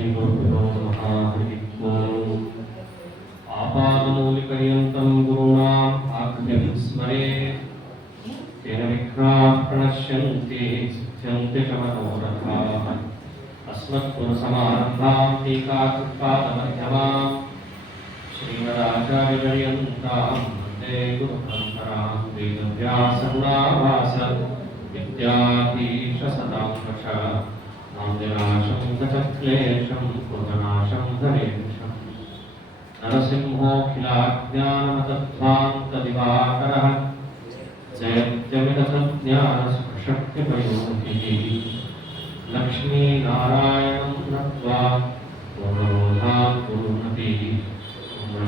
श्रीगुरुभ्यो नमः। हरिः ओम्। आपादमूलिपर्यन्तं गुरूणाम् आज्ञं स्मरेत् तेन विघ्नाः प्रणश्यन्ति सिद्ध्यन्ति च मनोरथाः। अस्मद्गुरुसमारम्भां टीकाकृत्पादमध्यमाम् श्रीमदाचार्यपर्यन्तां वन्दे गुरुपरम्परां। वेदव्यासगुणाभास विद्याधीशसदां वश नाम्निनाशं गतक्लेशं पूर्वनाशं हरेशं। नरसिंहोऽखिलाज्ञानमतध्वान्तदिवाकरः जयत्यमितसज्ञानसुखशक्तिपयोनिधिः। लक्ष्मीनारायणं नत्वा पूर्णबोधान् कुर्वन्ति।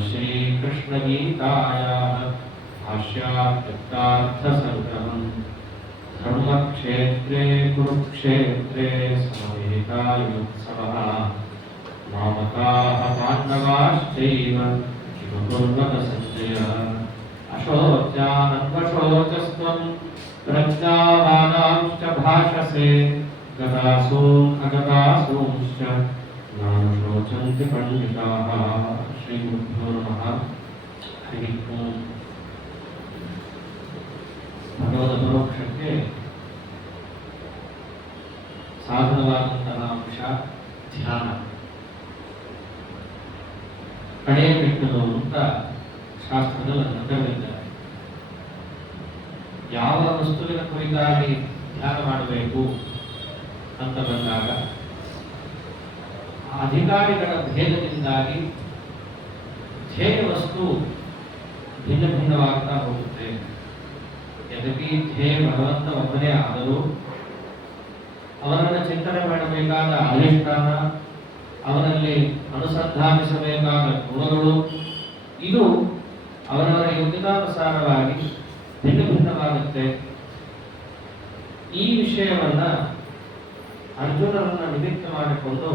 श्रीकृष्णगीतायाः भाष्यार्थसङ्ग्रहम्। धर्मक्षेत्रे कुरुक्षेत्रे समवेतायुत्सवः। मामकाः पाण्डवाश्चैव किं कुर्वत सञ्जय। अशोच्यानन्वशोचस्त्वं प्रज्ञावादांश्च भाषसे। गतासून् अगतासूंश्च नानुशोचन्ति पण्डिताः। श्रीगुरुभ्यो नमः। हरिः ओम्। ಭಗವದಪರೋಕ್ಷಕ್ಕೆ ಸಾಧನವಾದಂತಹ ಅಂಶ ಧ್ಯಾನ. ಕಡೆಯ ಮೆಟ್ಟಲು ಅಂತ ಶಾಸ್ತ್ರದಲ್ಲಿ ಕರೆದಿದ್ದಾರೆ. ಯಾವ ವಸ್ತುವಿನ ಕುರಿತಾಗಿ ಧ್ಯಾನ ಮಾಡಬೇಕು ಅಂತ ಬಂದಾಗ ಅಧಿಕಾರಿಗಳ ಭೇದದಿಂದಾಗಿ ಧ್ಯೇಯ ವಸ್ತು ಭಿನ್ನ ಭಿನ್ನವಾಗ್ತಾ ಹೋಗುತ್ತೆ. ಯದ್ಯಪಿ ಧ್ಯೇಯ ಭಗವಂತ ಒಬ್ಬನೇ ಆದರೂ ಅವನನ್ನು ಚಿಂತನೆ ಮಾಡಬೇಕಾದ ಅಧಿಷ್ಠಾನ, ಅವನಲ್ಲಿ ಅನುಸಂಧಾನಿಸಬೇಕಾದ ಗುಣಗಳು, ಇದು ಅವರವರ ಯೋಗ್ಯತಾನುಸಾರವಾಗಿ ಭಿನ್ನ ಭಿನ್ನವಾಗುತ್ತೆ. ಈ ವಿಷಯವನ್ನ ಅರ್ಜುನರನ್ನು ನಿಮಿತ್ತ ಮಾಡಿಕೊಂಡು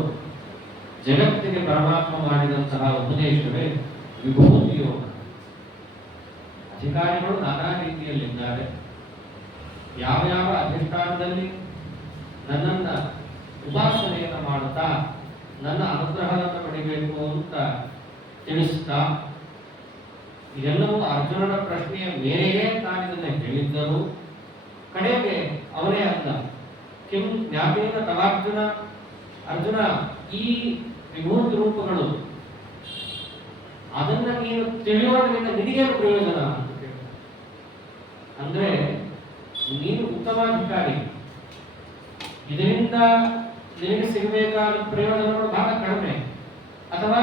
ಜಗತ್ತಿಗೆ ಪರಮಾತ್ಮ ಮಾಡಿದಂತಹ ಉಪದೇಶವೇ ವಿಭೂತಿ ಯೋಗ. ಅಧಿಕಾರಿಗಳು ನಾನಾ ರೀತಿಯಲ್ಲಿದ್ದಾರೆ. ಯಾವ ಯಾವ ಅಧಿಷ್ಠಾನದಲ್ಲಿ ನನ್ನನ್ನ ಉಪಾಸನೆಯನ್ನು ಮಾಡುತ್ತಾ ನನ್ನ ಅನುಗ್ರಹವನ್ನು ಪಡಿಬೇಕು ಅಂತ ತಿಳಿಸ್ತಾ, ಇದೆಲ್ಲವೂ ಅರ್ಜುನನ ಪ್ರಶ್ನೆಯ ಮೇರೆಗೆ ತಾನಿದನ್ನು ಹೇಳಿದ್ದರು. ಕಡೆಗೆ ಅವರೇ ಅಂದ, ಕಿಂ ಜ್ಞಾಪೇನ ತವಾರ್ಜುನ. ಅರ್ಜುನ, ಈ ವಿಭೂತಿ ರೂಪಗಳು ಅದನ್ನ ನೀನು ತಿಳಿಯೋದ್ರಿಂದ ನಿನಗೇನು ಪ್ರಯೋಜನ ಅಂತ ಕೇಳಿ. ಅಂದ್ರೆ ನೀನು ಉತ್ತಮಾಧಿಕಾರಿ, ಇದರಿಂದ ನಿನಗೆ ಸಿಗಬೇಕಾದ ಪ್ರಯೋಜನಗಳು ಬಹಳ ಕಡಿಮೆ, ಅಥವಾ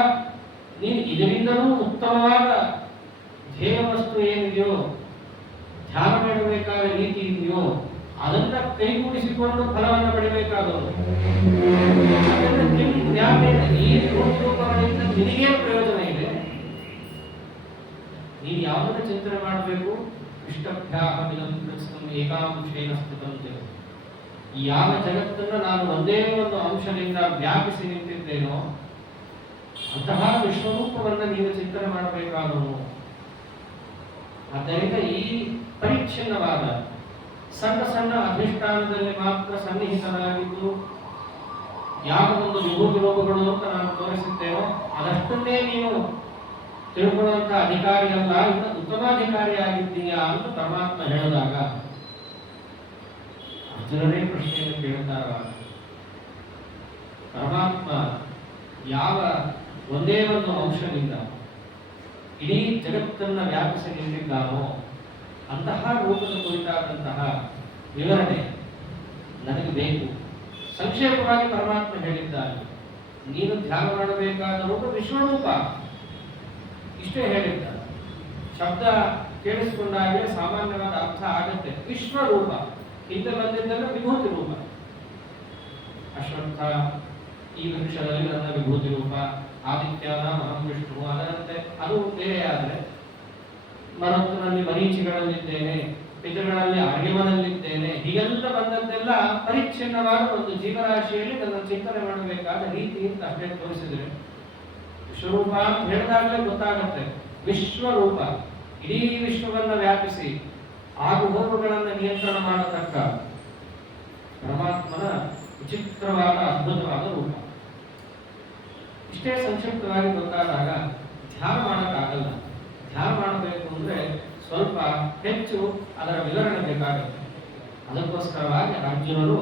ನೀನು ಇದರಿಂದಲೂ ಉತ್ತಮವಾದ ಧ್ಯೇಯ ವಸ್ತು ಏನಿದೆಯೋ, ಧ್ಯಾನ ಮಾಡಬೇಕಾದ ರೀತಿ ಇದೆಯೋ, ಅದನ್ನ ಕೈಗೂಡಿಸಿಕೊಂಡು ಫಲವನ್ನು ಪಡಿಬೇಕಾದವರು. ಈ ರೂಪಗಳಿಂದ ನಿನಗೇನು ಪ್ರಯೋಜನ ಇದೆ? ನೀನು ಯಾವುದನ್ನು ಚಿಂತನೆ ಮಾಡಬೇಕು? ಇಷ್ಟಭ್ಯಾಹಮಿದಂ ಕೃತ್ಸ್ನಂ ಏಕಾಂಶೇನ ಸ್ಥಿತಂ ಜಗತ್. ಯಾವ ಜಗತ್ತನ್ನು ನಾನು ಒಂದೇ ಒಂದು ಅಂಶದಿಂದ ವ್ಯಾಪಿಸಿ ನಿಂತಿದ್ದೇನೋ ಅಂತಹ ವಿಶ್ವರೂಪವನ್ನು ನೀವು ಚಿಂತನೆ ಮಾಡಬೇಕಾದವನು. ಆದ್ದರಿಂದ ಈ ಪರಿಚ್ಛಿನ್ನವಾದ ಸಣ್ಣ ಸಣ್ಣ ಅಧಿಷ್ಠಾನದಲ್ಲಿ ಮಾತ್ರ ಸನ್ನಿಹಿತನಾಗಿದ್ದು ಯಾವ ಒಂದು ವಿಭೂತಿ ರೂಪಗಳು ಅಂತ ನಾನು ತೋರಿಸಿದ್ದೇನೋ ಅದಷ್ಟನ್ನೇ ನೀನು ತಿಳ್ಕೊಳ್ಳುವಂತ ಅಧಿಕಾರಿ ಅಲ್ಲ, ಇನ್ನು ಉತ್ತಮಾಧಿಕಾರಿಯಾಗಿದ್ದೀಯಾ ಅಂತ ಪರಮಾತ್ಮ ಹೇಳಿದಾಗ ಅರ್ಜುನರೇ ಪ್ರಶ್ನೆಯನ್ನು ಕೇಳುತ್ತಾರ. ಪರಮಾತ್ಮ ಯಾವ ಒಂದೇ ಒಂದು ಅಂಶದಿಂದ ಇಡೀ ಜಗತ್ತನ್ನ ವ್ಯಾಪಿಸಿ ನಿಂತಿದ್ದಾನೋ ಅಂತಹ ರೂಪದ ಕುರಿತಾದಂತಹ ವಿವರಣೆ ನನಗೆ ಬೇಕು. ಸಂಕ್ಷೇಪವಾಗಿ ಪರಮಾತ್ಮ ಹೇಳಿದ್ದಾನೆ, ನೀನು ಧ್ಯಾನ ಮಾಡಬೇಕಾದ ರೂಪ ವಿಶ್ವರೂಪ. ಇಷ್ಟೇ ಹೇಳಿದ್ದಾರೆ. ಶಬ್ದ ಕೇಳಿಸಿಕೊಂಡಾಗಲೇ ಸಾಮಾನ್ಯವಾದ ಅರ್ಥ ಆಗತ್ತೆ. ವಿಶ್ವರೂಪ ಹಿಂದೆ ಬಂದಿದ್ದಲ್ಲ ವಿಭೂತಿ ರೂಪ. ಅಶ್ವತ್ಥ ಈ ವೃಕ್ಷದಲ್ಲಿ ನನ್ನ ವಿಭೂತಿ ರೂಪ, ಆದಿತ್ಯನ ಅಹಂ ವಿಷ್ಣು ಅದರಂತೆ ಅದು ಬೇರೆ. ಆದರೆ ಮರತ್ತಿನಲ್ಲಿ ಮರೀಚಿಗಳಲ್ಲಿದ್ದೇನೆ, ಪಿತೃಗಳಲ್ಲಿ ಅರ್ಯಮನಲ್ಲಿದ್ದೇನೆ, ಹೀಗೆಲ್ಲ ಬಂದದ್ದೆಲ್ಲ ಪರಿಚ್ಛಿನ್ನವಾದ ಒಂದು ಜೀವರಾಶಿಯಲ್ಲಿ ನನ್ನ ಚಿಂತನೆ ಮಾಡಬೇಕಾದ ರೀತಿ ಅಂತ ಅಷ್ಟೇ ತೋರಿಸಿದ್ರೆ, ವಿಶ್ವರೂಪ ಅಂತ ಹೇಳಿದಾಗಲೇ ಗೊತ್ತಾಗತ್ತೆ. ವಿಶ್ವರೂಪ ಇಡೀ ವಿಶ್ವವನ್ನ ವ್ಯಾಪಿಸಿ ಆಗು ಹೋಗುಗಳನ್ನು ನಿಯಂತ್ರಣ ಮಾಡತಕ್ಕ ಪರಮಾತ್ಮನ ವಿಚಿತ್ರವಾದ ಅದ್ಭುತವಾದ ರೂಪ. ಇಷ್ಟೇ ಸಂಕ್ಷಿಪ್ತವಾಗಿ ಗೊತ್ತಾದಾಗ ಧ್ಯಾನ ಮಾಡೋಕ್ಕಾಗಲ್ಲ. ಧ್ಯಾನ ಮಾಡಬೇಕು ಅಂದ್ರೆ ಸ್ವಲ್ಪ ಹೆಚ್ಚು ಅದರ ವಿವರಣೆ ಬೇಕಾಗುತ್ತೆ. ಅದಕ್ಕೋಸ್ಕರವಾಗಿ ಅರ್ಜುನರು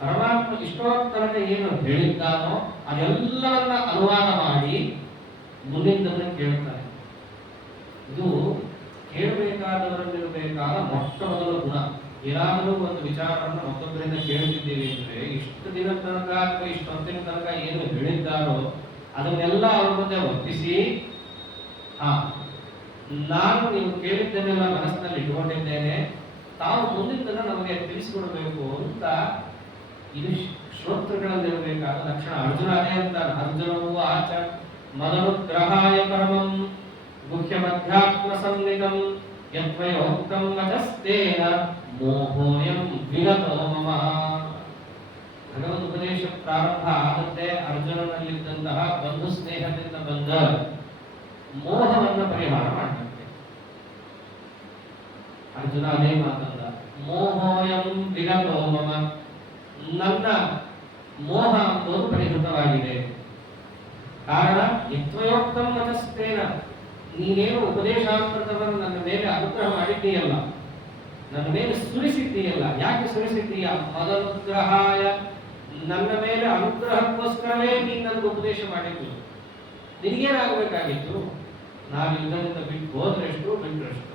ಪರಮಾತ್ಮ ಇಷ್ಟೋತ್ತರಕ ಏನು ಹೇಳಿದ್ದಾನೋ ಅದೆಲ್ಲವನ್ನ ಅನುವಾದ ಮಾಡಿ ಮುಂದಿದ್ದನ್ನು ಕೇಳ್ತಾರೆ. ಇದು ಕೇಳಬೇಕಾದವರಲ್ಲಿರಬೇಕಾದ ಮೊಟ್ಟ ಮೊದಲ ಗುಣ. ಏನಾದರೂ ಒಂದು ವಿಚಾರವನ್ನು ಮತ್ತೊಬ್ಬರಿಂದ ಕೇಳುತ್ತಿದ್ದೇವೆ ಅಂದ್ರೆ ಇಷ್ಟು ದಿನದ ತನಕ ಅಥವಾ ಇಷ್ಟು ಹೊತ್ತಿನ ತನಕ ಏನು ಹೇಳಿದ್ದಾರೋ ಅದನ್ನೆಲ್ಲ ಅವರ ಮುಂದೆ ಒಪ್ಪಿಸಿ, ನಾನು ನೀವು ಕೇಳಿದ್ದನ್ನೆಲ್ಲ ಮನಸ್ಸಿನಲ್ಲಿ ಇಟ್ಕೊಂಡಿದ್ದೇನೆ, ತಾವು ಮುಂದಿದ್ದನ್ನು ನಮಗೆ ತಿಳಿಸಿಕೊಡಬೇಕು ಅಂತ ಇದು ಶ್ರೋತೃಗಳಲ್ಲಿರಬೇಕಾದ ಲಕ್ಷಣ. ಅರ್ಜುನ ಅದೇ ಅಂತಾನೆ, ಅರ್ಜುನವು ಆಚ ಮದನುಗ್ರಹಾಯ ಪರಮಂ ಗುಹ್ಯಮಧ್ಯಾತ್ಮ ಸಂನಿಧಂ ಯತ್ವಯೋಕ್ತಂ ವಚಸ್ತೇನ ಮೋಹೋಯಂ ವಿಗತೋ ಮಮ. ಭಗವದ್ ಉಪದೇಶ ಪ್ರಾರಂಭ ಆದದ್ದೇ ಅರ್ಜುನನಲ್ಲಿದ್ದಂತಹ ಬಂಧು ಸ್ನೇಹದಿಂದ ಬಂದ ಮೋಹವನ್ನು ಪರಿಹಾರ ಮಾಡಬೇಕು. ಅರ್ಜುನ ಅದೇ ಮಾತಂದ, ಮೋಹೋಯಂ ವಿಗತೋ ಮಮ, ನನ್ನ ಮೋಹ ಎಂಬುದು ಪರಿಹೃತವಾಗಿದೆ. ಕಾರಣ ಯತ್ವಯೋಕ್ತಂ ವಚಸ್ತೇನ, ನೀನೇನು ಉಪದೇಶಾಂತರವನ್ನು ನನ್ನ ಮೇಲೆ ಅನುಗ್ರಹ ಮಾಡಿದ್ದೀಯಲ್ಲ, ನನ್ನ ಮೇಲೆ ಸುರಿಸಿದ್ದೀಯಲ್ಲ. ಯಾಕೆ ಸುರಿಸಿದ್ದೀಯ? ಮದನುಗ್ರಹಾಯ, ನನ್ನ ಮೇಲೆ ಅನುಗ್ರಹಕ್ಕೋಸ್ಕರವೇ ನೀನು ನನಗೆ ಉಪದೇಶ ಮಾಡಿದ್ದು. ನಿನಗೇನಾಗಬೇಕಾಗಿತ್ತು? ನಾನು ಯುದ್ಧದಿಂದ ಬಿಟ್ಟು ಹೋದ್ರೆಷ್ಟು ಬಿಟ್ಟರೆಷ್ಟು.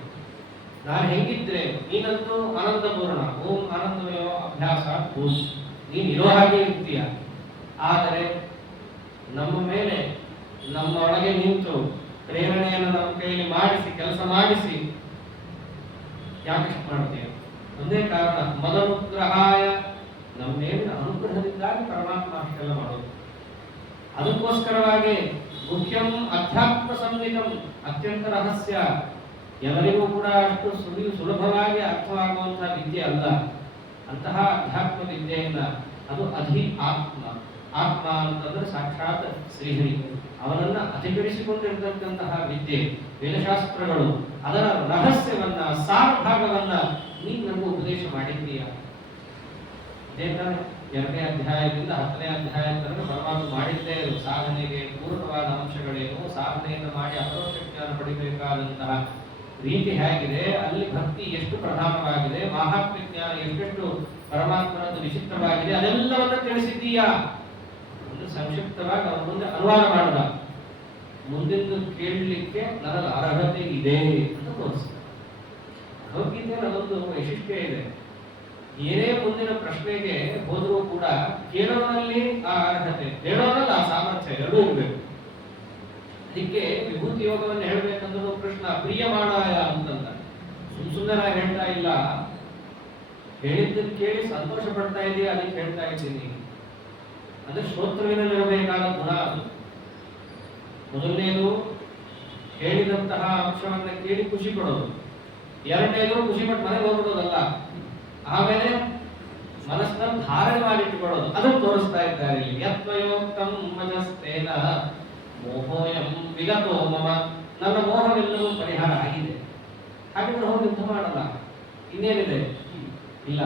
ನಾನು ಹೆಂಗಿದ್ರೆ ನೀನಂತೂ ಆನಂದಪೂರ್ಣ, ಓಂ ಆನಂದಮಯೋ ಅಭ್ಯಾಸ ಭೂಸ್, ನೀನು ಇರೋ ಹಾಗೆ ಇರ್ತೀಯ. ಆದರೆ ನಮ್ಮ ಮೇಲೆ ನಮ್ಮ ಒಳಗೆ ನಿಂತು ಪ್ರೇರಣೆಯನ್ನು ನಮ್ಮ ಕೈಯಲ್ಲಿ ಮಾಡಿಸಿ ಕೆಲಸ ಮಾಡಿಸಿ ಯಾಕೆ ಮಾಡ್ತೀಯ? ಒಂದೇ ಕಾರಣ, ಮದನುಗ್ರಹಾಯ, ನಮ್ಮ ಮೇಲಿನ ಅನುಗ್ರಹದಿಂದಾಗಿ ಪರಮಾತ್ಮ ಅಷ್ಟೆಲ್ಲ ಮಾಡೋದು. ಅದಕ್ಕೋಸ್ಕರವಾಗಿ ಮುಖ್ಯಂ ಅಧ್ಯಾತ್ಮ ಸಂಹಿತಂ, ಅತ್ಯಂತ ರಹಸ್ಯ, ಎಲ್ಲರಿಗೂ ಕೂಡ ಅಷ್ಟು ಸುಲಭವಾಗಿ ಅರ್ಥವಾಗುವಂತಹ ವಿದ್ಯೆ ಅಲ್ಲ. ಅಂತಹ ಅಧ್ಯಾತ್ಮ ವಿದ್ಯೆಯಿಂದ ಅದು ಅಧಿ ಆತ್ಮ. ಆತ್ಮ ಅಂತಂದ್ರೆ ಸಾಕ್ಷಾತ್ ಶ್ರೀಹರಿ, ಅವನನ್ನ ಅಧಿಕರಿಸಿಕೊಂಡಿರತಕ್ಕಂತಹ ವಿದ್ಯೆ, ವೇದಶಾಸ್ತ್ರಗಳು, ಅದರ ರಹಸ್ಯವನ್ನ, ಸಾರ ಭಾಗವನ್ನ ನೀನು ನನಗೆ ಉಪದೇಶ ಮಾಡಿದ್ದೀಯ. ಇದೇ ತಾನೆ 2ನೇ ಅಧ್ಯಾಯದಿಂದ 10ನೇ ಅಧ್ಯಾಯ ತನಕ ಪರಮಾತ್ಮ ಮಾಡಿದ್ದೇ ಸಾಧನೆಗೆ ಪೂರ್ಣವಾದ ಅಂಶಗಳೇನು, ಸಾಧನೆಯನ್ನು ಮಾಡಿ ಅಪರೋಕ್ಷ ಜ್ಞಾನ ಪಡಿಬೇಕಾದಂತಹ ರೀತಿ ಹೇಗಿದೆ, ಅಲ್ಲಿ ಭಕ್ತಿ ಎಷ್ಟು ಪ್ರಧಾನವಾಗಿದೆ, ಮಹಾತ್ಮ ಜ್ಞಾನ ಎಷ್ಟೆಷ್ಟು ಪರಮಾತ್ಮನದ್ದು ವಿಚಿತ್ರವಾಗಿದೆ, ಅದೆಲ್ಲವನ್ನ ತಿಳಿಸಿದ್ದೀಯಾ. ಒಂದು ಸಂಕ್ಷಿಪ್ತವಾಗಿ ಅವನ ಮುಂದೆ ಅನುವಾದ ಮಾಡಿದ. ಮುಂದಿದ್ದು ಕೇಳಲಿಕ್ಕೆ ನನಗೆ ಅರ್ಹತೆ ಇದೆ ಅಂತ ತೋರಿಸ್ತಾರೆ. ಭಗವದ್ಗೀತೆಯಲ್ಲಿ ಅದೊಂದು ವೈಶಿಷ್ಟ್ಯ ಇದೆ. ಏನೇ ಮುಂದಿನ ಪ್ರಶ್ನೆಗೆ ಹೋದರೂ ಕೂಡ ಕೇಳೋನಲ್ಲಿ ಆ ಅರ್ಹತೆ, ಹೇಳೋನಲ್ಲಿ ಆ ಸಾಮರ್ಥ್ಯ ಎರಡೂ ಇರಬೇಕು. ಅದಕ್ಕೆ ವಿಭೂತಿ ಯೋಗವನ್ನು ಹೇಳ್ಬೇಕಂದ್ರೂ ಕೃಷ್ಣ ಪ್ರಿಯಮಾಣಾಯ ಅಂತಂದ. ಸುಮ್ಮನೆ ಹೇಳ್ತಾ ಇಲ್ಲ, ಹೇಳಿದ್ದನ್ನು ಕೇಳಿ ಸಂತೋಷ ಪಡ್ತಾ ಇದೆಯಾ, ಅದಕ್ಕೆ ಹೇಳ್ತಾ ಇದ್ದೀನಿ. ಅಂದ್ರೆ ಶ್ರೋತೃವಿನಲ್ಲಿರಬೇಕಾದ ಗುಣ ಅದು. ಮೊದಲನೇದು ಹೇಳಿದಂತಹ ಅಂಶವನ್ನ ಕೇಳಿ ಖುಷಿ ಪಡೋದು, ಎರಡನೇದು ಖುಷಿ ಪಟ್ಟು ಮನೆಗೆ ಹೋಗ್ಬಿಡೋದಲ್ಲ, ಆಮೇಲೆ ಮನಸ್ಸನ್ನು ಧಾರಣೆ ಮಾಡಿಟ್ಟುಕೊಳ್ಳೋದು. ಅದನ್ನು ತೋರಿಸ್ತಾ ಇದ್ದಾರೆ ಇಲ್ಲಿ. ಯತ್ವಯೋಕ್ತಂ ವಚಸ್ತೇನ ಮೋಹೋಯಂ ವಿಗತೋ ಮಮ, ನನ್ನ ಮೋಹವೆಲ್ಲವೂ ಪರಿಹಾರ ಆಗಿದೆ. ಹಾಗಿದ್ರೆ ಹೋಗಿ ಯುದ್ಧ ಮಾಡಲ್ಲ, ಇನ್ನೇನಿದೆ? ಇಲ್ಲ,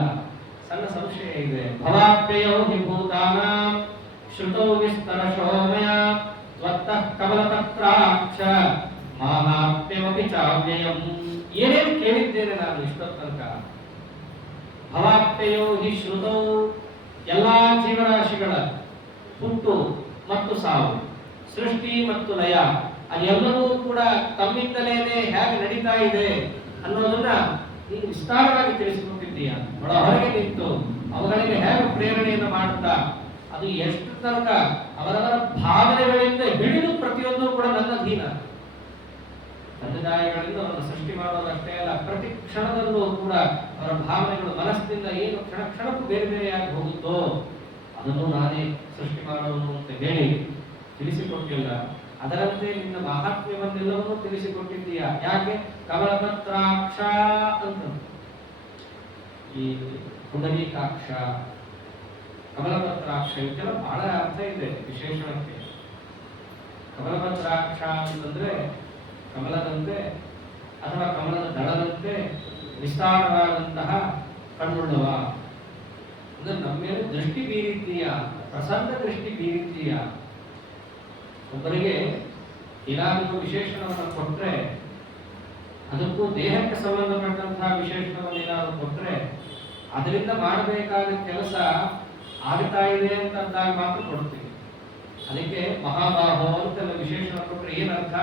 ಸಣ್ಣ ಸಂಶಯ ಇದೆ. ಭವಾಪ್ಯಯೋ ಹಿ ಭೂತಾನಾಂ ಶ್ರುತೋ ವಿಸ್ತರಶೋ ಮಯ ತ್ವತ್ತಃ ಕಮಲಪತ್ರಾಕ್ಷ ಮಾಹಾಪ್ಯಮಪಿ ಚಾವ್ಯಯಂ. ಏನೇನು ಕೇಳಿದ್ದೇನೆ ನಾನು ಇಷ್ಟೊತ್ತ ತನಕ. ಭವಾಪ್ಯಯೋ ಹಿ ಶ್ರುತೌ, ಎಲ್ಲಾ ಜೀವರಾಶಿಗಳ ಹುಟ್ಟು ಮತ್ತು ಸಾವು, ಸೃಷ್ಟಿ ಮತ್ತು ಲಯ, ಅದೆಲ್ಲವೂ ಕೂಡ ತಮ್ಮಿಂದಲೇನೆ ಹೇಗೆ ನಡೀತಾ ಇದೆ ಅನ್ನೋದನ್ನ ನೀನು ವಿಸ್ತಾರವಾಗಿ ತಿಳಿಸಿಕೊಟ್ಟಿದ್ದೀಯ. ಒಳ ಹೊರಗೆ ನಿಂತು ಅವುಗಳಿಗೆ ಹೇಗೆ ಪ್ರೇರಣೆಯನ್ನು ಮಾಡುತ್ತಾ, ಅದು ಎಷ್ಟು ತನಕ ಅವರವರ ಭಾವನೆಗಳಿಂದ ಹಿಡಿದು ಪ್ರತಿಯೊಂದು ಕೂಡ ನನ್ನ ಅಧೀನ. ತಂದೆತಾಯಿಗಳಿಂದ ಅವರನ್ನು ಸೃಷ್ಟಿ ಮಾಡೋದಷ್ಟೇ ಅಲ್ಲ, ಪ್ರತಿ ಕ್ಷಣದಲ್ಲೂ ಕೂಡ ಅವರ ಭಾವನೆಗಳು ಮನಸ್ಸಿನಿಂದ ಏನು ಕ್ಷಣ ಕ್ಷಣಕ್ಕೂ ಬೇರೆ ಬೇರೆಯಾಗಿ ಹೋಗುತ್ತೋ ಅದನ್ನು ನಾನೇ ಸೃಷ್ಟಿ ಮಾಡೋದು ಅಂತ ಹೇಳಿ ತಿಳಿಸಿಕೊಟ್ಟಿಲ್ಲ. ಅದರಂತೆ ನಿನ್ನ ಮಹಾತ್ಮ್ಯವನ್ನೆಲ್ಲವನ್ನೂ ತಿಳಿಸಿಕೊಟ್ಟಿದ್ದೀಯ. ಯಾಕೆ? ಕಮಲಪತ್ರಾಕ್ಷ ಅಂತ, ಈ ಪುಂಡರೀಕಾಕ್ಷ, ಕಮಲಪತ್ರಾಕ್ಷ, ಇದೆಲ್ಲ ಬಹಳ ಅರ್ಥ ಇದೆ ವಿಶೇಷಣಕ್ಕೆ. ಕಮಲಪತ್ರಾಕ್ಷ ಅಂತಂದ್ರೆ ಕಮಲದಂತೆ ಅಥವಾ ಕಮಲದ ದಳದಂತೆ ವಿಸ್ತಾರವಾದಂತಹ ಕಣ್ಣುಳ್ಳವ, ಅಂದ್ರೆ ನಮ್ಮ ಮೇಲೆ ದೃಷ್ಟಿ ಬೀರಿದ್ದೀಯ, ಪ್ರಸನ್ನ ದೃಷ್ಟಿ ಬೀರಿದ್ದೀಯ. ಒಬ್ಬರಿಗೆ ಏನಾದರೂ ವಿಶೇಷಣವನ್ನು ಕೊಟ್ಟರೆ, ಅದಕ್ಕೂ ದೇಹಕ್ಕೆ ಸಂಬಂಧಪಟ್ಟಂತಹ ವಿಶೇಷಣವನ್ನು ಏನಾದರೂ ಕೊಟ್ಟರೆ ಅದರಿಂದ ಮಾಡಬೇಕಾದ ಕೆಲಸ ಆಗ್ತಾ ಇದೆ ಅಂತ ಅಂದಾಗ ಮಾತ್ರ ಕೊಡ್ತೀವಿ. ಅದಕ್ಕೆ ಮಹಾಬಾಹೋ ಅಂತೆಲ್ಲ ವಿಶೇಷಣ ಕೊಟ್ಟರೆ ಏನರ್ಥ?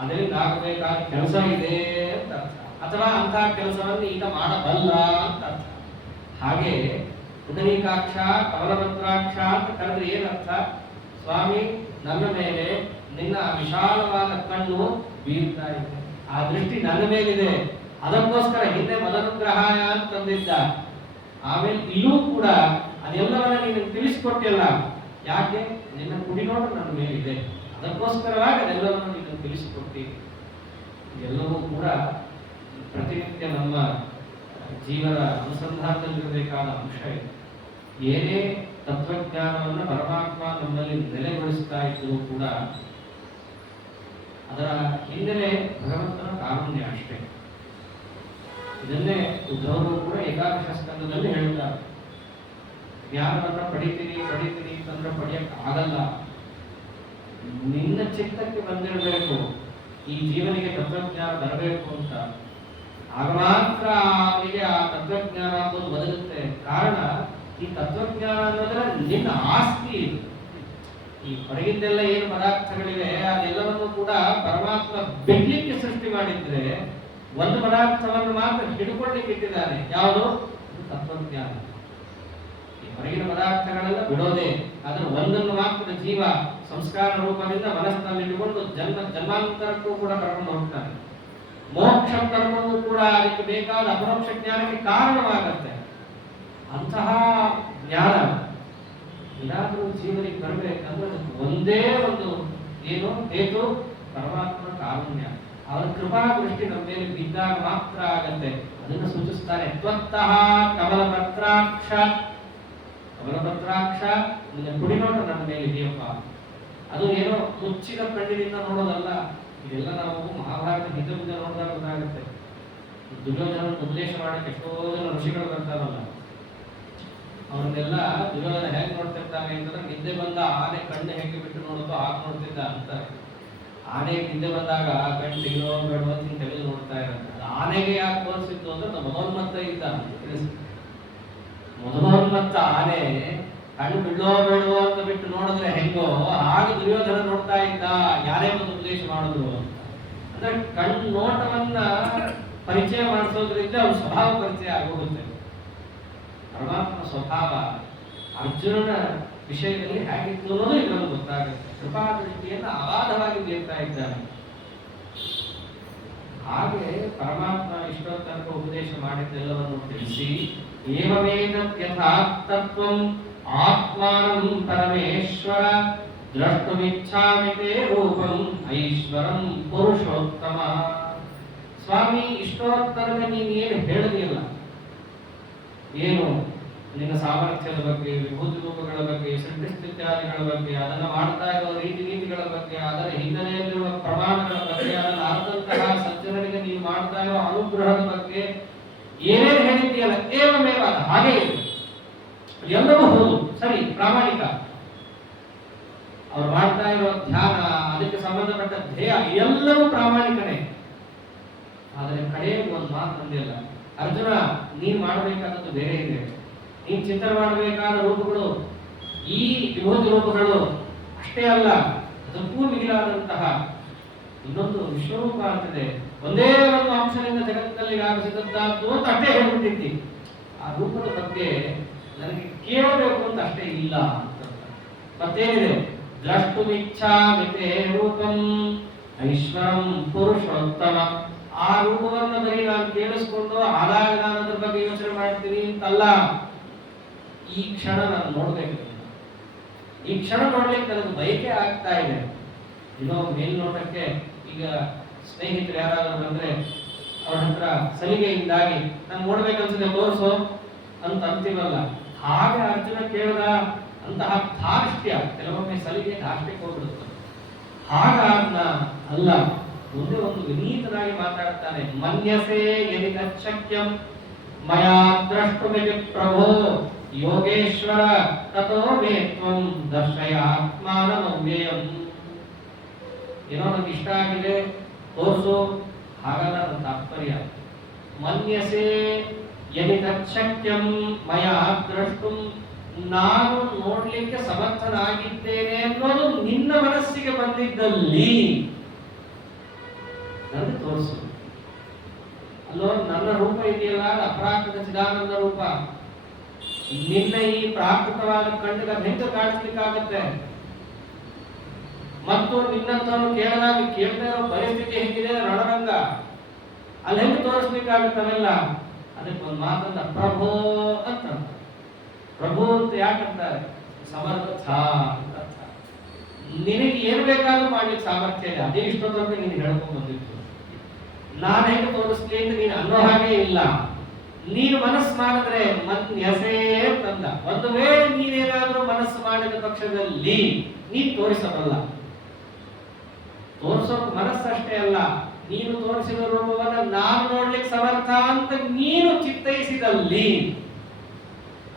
ಅದರಿಂದ ಆಗಬೇಕಾದ ಕೆಲಸ ಇದೆ ಅಂತ ಅರ್ಥ, ಅಥವಾ ಅಂತಹ ಕೆಲಸವನ್ನು ಈಗ ಮಾಡಬಲ್ಲ ಅಂತ ಅರ್ಥ. ಹಾಗೆ ಪುಂಡರೀಕಾಕ್ಷ ಕಮಲಪತ್ರಾಕ್ಷ ಅಂತ ಕರೆದ್ರೆ ಏನರ್ಥ? ಸ್ವಾಮಿ, ನನ್ನ ಮೇಲೆ ನಿನ್ನ ವಿಶಾಲವಾದ ಕಣ್ಣು ಬೀರ್ತಾ ಇದೆ, ಆ ದೃಷ್ಟಿ ನನ್ನ ಮೇಲಿದೆ, ಅದಕ್ಕೋಸ್ಕರ ಹಿಂದೆ ಮದನುಗ್ರಹಾಯ ಅಂತಂದಿದ್ದ. ಆಮೇಲೆ ಇಲ್ಲೂ ಕೂಡ ಅದೆಲ್ಲವನ್ನ ನೀನು ತಿಳಿಸಿಕೊಟ್ಟಿಲ್ಲ. ಯಾಕೆ? ನಿನ್ನ ಕುಡಿನೋಟ ನನ್ನ ಮೇಲಿದೆ, ಅದಕ್ಕೋಸ್ಕರವಾಗಿ ಅದೆಲ್ಲವನ್ನು ನೀನು ತಿಳಿಸಿಕೊಡ್ತೀನಿ. ಇದೆಲ್ಲವೂ ಕೂಡ ಪ್ರತಿನಿತ್ಯ ನಮ್ಮ ಜೀವನ ಅನುಸಂಧಾನದಲ್ಲಿರಬೇಕಾದ ಅಂಶ ಇದೆ. ಏನೇ ತತ್ವಜ್ಞಾನವನ್ನು ಪರಮಾತ್ಮ ನಮ್ಮಲ್ಲಿ ನೆಲೆಗೊಳಿಸ್ತಾ ಇದ್ದರೂ ಕೂಡ ಅದರ ಹಿನ್ನೆಲೆ ಭಗವಂತನ ಕಾರುಣ್ಯ ಅಷ್ಟೇ. ಇದನ್ನೇ ಉದ್ಧವರು ಕೂಡ ಏಕಾದಶ ಸ್ಕಂದದಲ್ಲಿ ಹೇಳ್ತಾರೆ. ಜ್ಞಾನವನ್ನ ಪಡಿತೀನಿ ಅಂತಂದ್ರೆ ಪಡೆಯಕ್ಕೆ ಆಗಲ್ಲ. ನಿನ್ನ ಚಿತ್ತಕ್ಕೆ ಬಂದಿರಬೇಕು, ಈ ಜೀವನಿಗೆ ತತ್ವಜ್ಞಾನ ಬರಬೇಕು ಅಂತ. ಆಗ ಮಾತ್ರ ಅವನಿಗೆ ಆ ತತ್ವಜ್ಞಾನ ಅನ್ನೋದು ಬದಲುತ್ತೆ. ಕಾರಣ, ಈ ತತ್ವಜ್ಞಾನ ಅನ್ನೋದ್ರೆ ನಿನ್ನ ಆಸ್ತಿ. ಈ ಹೊರಗಿದ್ದೆಲ್ಲ ಏನು ಪದಾರ್ಥಗಳಿವೆ ಅದೆಲ್ಲವನ್ನು ಕೂಡ ಪರಮಾತ್ಮ ಬಿಡ್ಲಿಕ್ಕೆ ಸೃಷ್ಟಿ ಮಾಡಿದ್ರೆ ಒಂದು ಪದಾರ್ಥವನ್ನು ಮಾತ್ರ ಹಿಡ್ಕೊಳ್ಳಿಕ್ಕೆ ಇಟ್ಟಿದ್ದಾನೆ. ಯಾವುದು? ತತ್ವಜ್ಞಾನ. ಈ ಹೊರಗಿನ ಪದಾರ್ಥಗಳೆಲ್ಲ ಬಿಡೋದೇ, ಅದನ್ನು ಒಂದನ್ನು ಮಾತ್ರ ಜೀವ ಸಂಸ್ಕಾರ ರೂಪದಿಂದ ಮನಸ್ಸಿನಲ್ಲಿ ಇಟ್ಟುಕೊಂಡು ಜನ್ಮಾಂತರಕ್ಕೂ ಕೂಡ ಕರ್ಕೊಂಡು ಹೋಗ್ತಾನೆ. ಮೋಕ್ಷ ಕರ್ಮವೂ ಕೂಡ ಅದಕ್ಕೆ ಬೇಕಾದ ಅಪರೋಕ್ಷ ಜ್ಞಾನಕ್ಕೆ ಕಾರಣವಾಗುತ್ತೆ. ಅಂತಹ ಜ್ಞಾನ ಏನಾದರೂ ಜೀವನಿಗೆ ಬರಬೇಕಂದ್ರೆ ಒಂದೇ ಒಂದು ಏನು ಹೇತು? ಪರಮಾತ್ಮನ ಕಾರುಣ್ಯ, ಅವರ ಕೃಪಾ ದೃಷ್ಟಿ ನಮ್ಮ ಮೇಲೆ ಬಿದ್ದಾಗ ಮಾತ್ರ ಆಗತ್ತೆ. ಅದನ್ನು ಸೂಚಿಸ್ತಾರೆ. ತ್ವತ್ತಃ ಕಮಲಪತ್ರಾಕ್ಷ, ಕಮಲಪತ್ರಾಕ್ಷ, ನಿನ್ನ ಕುಡಿನೋಟ ನನ್ನ ಮೇಲೆ ಇದೆಯಪ್ಪ. ಅದು ಏನೋ ಮುಚ್ಚಿದ ಕಣ್ಣಿನಿಂದ ನೋಡೋದಲ್ಲ. ಇದೆಲ್ಲ ನಾವು ಮಹಾಭಾರತ ಹಿಂದೆ ಮುಂದೆ ನೋಡಿದಾಗ ಗೊತ್ತಾಗುತ್ತೆ. ದುರ್ಯೋಧನ ಉಪದೇಶ ಮಾಡಕ್ಕೆ ಎಷ್ಟೋ ಜನ ಋಷಿಗಳು ಬರ್ತಾರಲ್ಲ, ಅವನ್ನೆಲ್ಲ ದುರ್ಯೋಧನ ಹೇಗೆ ನೋಡ್ತಿರ್ತಾನೆ ಅಂತಂದ್ರೆ, ನಿದ್ದೆ ಬಂದ ಆನೆ ಕಣ್ಣು ಹೇಗೆ ಬಿಟ್ಟು ನೋಡೋದು ಹಾಗೆ ನೋಡ್ತಿದ್ದ ಅಂತಾರೆ. ಆನೆ ನಿದ್ದೆ ಬಂದಾಗ ಕಣ್ಣು ತೆಗೆದೋ ಬೇಡೋ ಅಂತ ತೆಗೆದು ನೋಡ್ತಾ ಇರುತ್ತೆ. ಅದು ಆನೆಗೆ ಯಾಕೆ ತೋರಿಸಿದ್ದು ಅಂದ್ರೆ ಮದೋನ್ಮತ್ತ ಇದ್ದ. ಮದೋನ್ಮತ್ತ ಆನೆ ಕಣ್ಣು ಬಿಡೋ ಬೇಡೋ ಅಂತ ಬಿಟ್ಟು ನೋಡಿದ್ರೆ ಹೆಂಗೋ ಹಾಗೆ ದುರ್ಯೋಧನ ನೋಡ್ತಾ ಇದ್ದ. ಯಾರೇ ಒಂದು ಉಪದೇಶ ಮಾಡಿದ್ರು ಅಂದ್ರೆ ಕಣ್ಣು ನೋಟವನ್ನ ಪರಿಚಯ ಮಾಡಿಸೋದ್ರಿಂದ ಅವ್ರ ಸ್ವಭಾವ ಪರಿಚಯ ಆಗೋಗುತ್ತೆ. ಪರಮಾತ್ಮ ಸ್ವಭಾವ ಅರ್ಜುನನ ವಿಷಯದಲ್ಲಿ ಹೇಗಿತ್ತು ಅನ್ನೋದು ಇದರಲ್ಲಿ ಗೊತ್ತಾಗುತ್ತೆ. ಕೃಪಾ ದೃಷ್ಟಿಯನ್ನು ಅಗಾಧವಾಗಿ ಬೀರ್ತಾ ಇದ್ದಾನೆ. ಹಾಗೆ ಪರಮಾತ್ಮ ಇಷ್ಟೊತ್ತನಕ ಉಪದೇಶ ಮಾಡಿದ್ದೆಲ್ಲವನ್ನು ತಿಳಿಸಿ, ಏವಮೇತತ್ಯಥಾತ್ಮಂ ಆತ್ಮಾನಂ ಪರಮೇಶ್ವರ ದ್ರಷ್ಟುಮಿಚ್ಛಾಮಿ ತೇ ರೂಪಂ ಐಶ್ವರಂ ಪುರುಷೋತ್ತಮ. ಸ್ವಾಮಿ, ಇಷ್ಟೊತ್ತನಕ ನೀನೇನು ಹೇಳಿದೆಯಲ್ಲ, ಏನು ನಿನ್ನ ಸಾಮರ್ಥ್ಯದ ಬಗ್ಗೆ, ವಿಭೂತಿ ರೂಪಗಳ ಬಗ್ಗೆ, ಸೃಷ್ಟಿಸ್ಥಿತ್ಯಾದಿಗಳ ಬಗ್ಗೆ, ಅದನ್ನು ಮಾಡ್ತಾ ಇರುವ ರೀತಿ ನೀತಿಗಳ ಬಗ್ಗೆ, ಅದರ ಹಿನ್ನೆಲೆಯಲ್ಲಿರುವ ಪ್ರಮಾಣಗಳ ಬಗ್ಗೆ, ಅದನ್ನು ಅರ್ಥಂತಹ ಸಜ್ಜನರಿಗೆ ನೀವು ಮಾಡ್ತಾ ಇರುವ ಅನುಗ್ರಹದ ಬಗ್ಗೆ ಏನೇನು ಹೇಳಿದ್ದೀಯಲ್ಲ, ಏವಮೇವ ಹಾಗೆ ಇದೆ. ಎಲ್ಲವೂ ಹೌದು, ಸರಿ, ಪ್ರಾಮಾಣಿಕ. ಅವ್ರು ಮಾಡ್ತಾ ಇರುವ ಧ್ಯಾನ, ಅದಕ್ಕೆ ಸಂಬಂಧಪಟ್ಟ ಧ್ಯೇಯ ಎಲ್ಲವೂ ಪ್ರಾಮಾಣಿಕನೇ. ಆದರೆ ಕಡೆಯ ಒಂದು ಮಾತು ಅಂದಿಲ್ಲ, ಅರ್ಜುನ, ನೀನ್ ಮಾಡಬೇಕಾದದ್ದು ಬೇರೆ ಇದೆ. ನೀನ್ ಚಿಂತನೆ ಮಾಡಬೇಕಾದ ರೂಪಗಳು ಈ ವಿಭೂತಿ ರೂಪಗಳು ಅಷ್ಟೇ ಅಲ್ಲ, ಅದಕ್ಕೂ ಮಿಗಿಲಾದಂತಹ ಇನ್ನೊಂದು ವಿಶ್ವರೂಪ ಅಂತಿದೆ. ಒಂದೇ ಒಂದು ಅಂಶದಿಂದ ಜಗತ್ತಿನಲ್ಲಿ ವ್ಯಾಪಿಸಿದಂತಹದ್ದು ಅಂತ ಅಷ್ಟೇ ಹೇಳ್ಬಿಟ್ಟಿದ್ದಿ. ಆ ರೂಪದ ಬಗ್ಗೆ ನನಗೆ ಕೇಳಬೇಕು ಅಂತ ಅಷ್ಟೇ ಇಲ್ಲ ಅಂತ. ಮತ್ತೇನಿದೆ? ದ್ರಷ್ಟುಮಿಚ್ಛಾಮಿ ತೇ ರೂಪಂ ಐಶ್ವರಂ ಪುರುಷೋತ್ತಮ. ಆ ರೂಪವನ್ನು ಬರೀ ನಾನು ಕೇಳಿಸ್ಕೊಂಡು ಆದಾಗ ನಾನು ಅದ್ರ ಬಗ್ಗೆ ಯೋಚನೆ ಮಾಡ್ತೀನಿ ಅಂತಲ್ಲ. ಈ ಕ್ಷಣ ನಾನು ನೋಡ್ಬೇಕು, ಈ ಕ್ಷಣ ನೋಡ್ಲಿಕ್ಕೆ ನನಗೆ ಬಯಕೆ ಆಗ್ತಾ ಇದೆ. ಇನ್ನೋ ಮೇಲ್ನೋಟಕ್ಕೆ ಈಗ ಸ್ನೇಹಿತರು ಯಾರಾದ್ರೂ ಬಂದ್ರೆ ಅವ್ರ ಹತ್ರ ಸಲಿಗೆಯಿಂದಾಗಿ ನಾನು ನೋಡ್ಬೇಕನ್ಸಿದೆ ತೋರಿಸೋ ಅಂತ ಅಂತೀವಲ್ಲ, ಹಾಗೆ ಅರ್ಜುನ ಕೇಳಿದ ಅಂತಹ ಧಾರ್ಷ್ಟ್ಯ, ಕೆಲವೊಮ್ಮೆ ಸಲಿಗೆ ಧಾರ್ಷ್ಟ್ಯಕ್ಕೆ ಹೋಗ್ಬಿಡುತ್ತೆ. ಹಾಗಾದ್ನ ಅಲ್ಲ, ಮುಂದೆ ಒಂದು ವಿನೀತನಾಗಿ ಮಾತಾಡ್ತಾನೆ. ಮನ್ಯಸೆ ಯದಿ ತಚ್ಛಕ್ಯಂ ಮಯಾ ದ್ರಷ್ಟುಮಿತಿ ಪ್ರಭೋ ಯೋಗೇಶ್ವರ ತತೋ ಮೇ ತ್ವಂ ದರ್ಶಯ ಆತ್ಮಾನಮವ್ಯಯಂ. ಏನೋ ನನಗೆ ಇಷ್ಟ ಆಗಿದೆ ತೋರಿಸು, ಹಾಗಲ್ಲ ನನ್ನ ತಾತ್ಪರ್ಯ. ಮನ್ಯಸೆ ಯದಿ ತಚ್ಛಕ್ಯಂ ಮಯ ದ್ರಷ್ಟುಂ, ನಾನು ನೋಡ್ಲಿಕ್ಕೆ ಸಮರ್ಥನಾಗಿದ್ದೇನೆ ಅನ್ನೋದು ನಿನ್ನ ಮನಸ್ಸಿಗೆ ಬಂದಿದ್ದಲ್ಲಿ ನನಗೆ ತೋರಿಸು. ಅಲ್ಲೋ ನನ್ನ ರೂಪ ಇದೆಯಲ್ಲ, ಅಪ್ರಾಕೃತ ಚಿದಾನಂದ ರೂಪ, ನಿನ್ನ ಈ ಪ್ರಾಕೃತವಾದ ಕಣ್ಣಿಗೆ ಹೆಂಗ ಕಾಣಿಸ್ಲಿಕ್ಕಾಗತ್ತೆ? ಮತ್ತು ನಿನ್ನಂತವನು ಕೇಳದೇ ಇರೋ ಪರಿಸ್ಥಿತಿ ಹೆಂಗಿದೆ ರಣರಂಗ, ಅಲ್ಲಿ ಹೆಂಗೆ ತೋರಿಸ್ಲಿಕ್ಕಾಗತ್ತವೆಲ್ಲ? ಅದಕ್ಕೆ ಒಂದು ಮಾತನ್ನ ಪ್ರಭೋ ಅಂತ. ಪ್ರಭು ಅಂತ ಯಾಕಂತಾರೆ? ಸಮರ್ಥ ಅಂತ. ನಿನಗೆ ಏನ್ ಬೇಕಾದ್ರೂ ಮಾಡ್ಲಿಕ್ಕೆ ಸಾಮರ್ಥ್ಯ ಇದೆ. ಅದೇ ಇಷ್ಟೊತ್ತಂತ ನೀನು ಹೇಳ್ಕೊಂಡ್ ಬಂದಿತ್ತು. ನಾನು ಹೆಂಗೆ ತೋರಿಸ್ಲಿ ಅಂತ ನೀನು ಅನ್ನೋ ಹಾಗೆ ಇಲ್ಲ. ನೀನು ಮನಸ್ಸು ಮಾಡಿದ್ರೆ ಮನ್ಯಸೇ ತಂದ. ಒಂದು ವೇಳೆ ನೀನೇನಾದ್ರೂ ಮನಸ್ಸು ಮಾಡಿದ ಪಕ್ಷದಲ್ಲಿ ನೀನು ತೋರಿಸಬಲ್ಲ. ತೋರಿಸೋಕ್ ಮನಸ್ಸಷ್ಟೇ ಅಲ್ಲ, ನೀನು ತೋರಿಸಿದ ರೂಪವನ್ನ ನಾನು ನೋಡ್ಲಿಕ್ಕೆ ಸಮರ್ಥ ಅಂತ ನೀನು ಚಿತ್ತೈಸಿದಲ್ಲಿ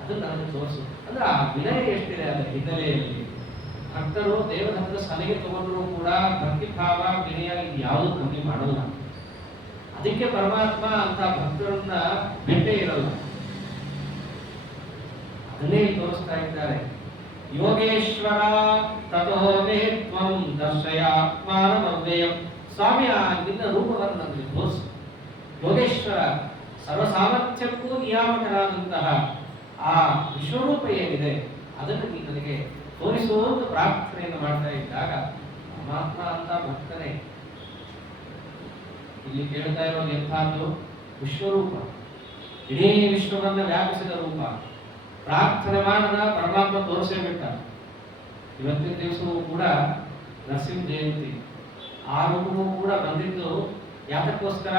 ಅದು ನನಗೆ ತೋರಿಸು. ಅಂದ್ರೆ ಆ ವಿನಯ ಎಷ್ಟಿದೆ ಅದರ ಹಿನ್ನೆಲೆಯಲ್ಲಿ. ಭಕ್ತರು ದೇವಧರ್ಮದ ಸಲಹೆ ತಗೊಂಡ್ರು ಕೂಡ ಭಕ್ತಿಭಾವ ವಿನಯ ಇದು ಯಾವುದು ಕಮ್ಮಿ ಮಾಡಲ್ಲ. ಅದಕ್ಕೆ ಪರಮಾತ್ಮ ಅಂತ ಭಕ್ತರನ್ನ ಬಿಟ್ಟೇ ಇರಲ್ಲ. ಅದನ್ನೇ ತೋರಿಸ್ತಾ ಇದ್ದಾರೆ. ಯೋಗೇಶ್ವರ ತಥೋ ಮೇ ತ್ವಂ ದರ್ಶಯಾತ್ಮಾನಮವ್ಯಯಂ. ಸ್ವಾಮಿ, ನಿನ್ನ ರೂಪವನ್ನು ನನಗೆ ತೋರಿಸು. ಯೋಗೇಶ್ವರ, ಸರ್ವ ಸಾಮರ್ಥ್ಯಕ್ಕೂ ನಿಯಾಮಕರಾದಂತಹ ಆ ವಿಶ್ವರೂಪ ಏನಿದೆ ಅದನ್ನು ನೀನು ನನಗೆ ತೋರಿಸುವಂತ ಪ್ರಾರ್ಥನೆಯನ್ನು ಮಾಡ್ತಾ ಇದ್ದಾಗ ಪರಮಾತ್ಮ ಅಂತ ಭಕ್ತನೇ ಇಲ್ಲಿ ಕೇಳ್ತಾ ಇರೋದು ಎಂಥದ್ದು? ವಿಶ್ವರೂಪ, ಇಡೀ ವಿಶ್ವವನ್ನ ವ್ಯಾಪಿಸಿದ ರೂಪ. ಪ್ರಾರ್ಥನೆ ಮಾಡದ ಪರಮಾತ್ಮ ತೋರಿಸೇ ಬಿಟ್ಟ. ಇವತ್ತಿನ ದಿವಸವೂ ಕೂಡ ನರಸಿಂಹ ಜಯಂತಿ, ಆ ರೂಪವೂ ಕೂಡ ಬಂದಿದ್ದು ಯಾತಕ್ಕೋಸ್ಕರ?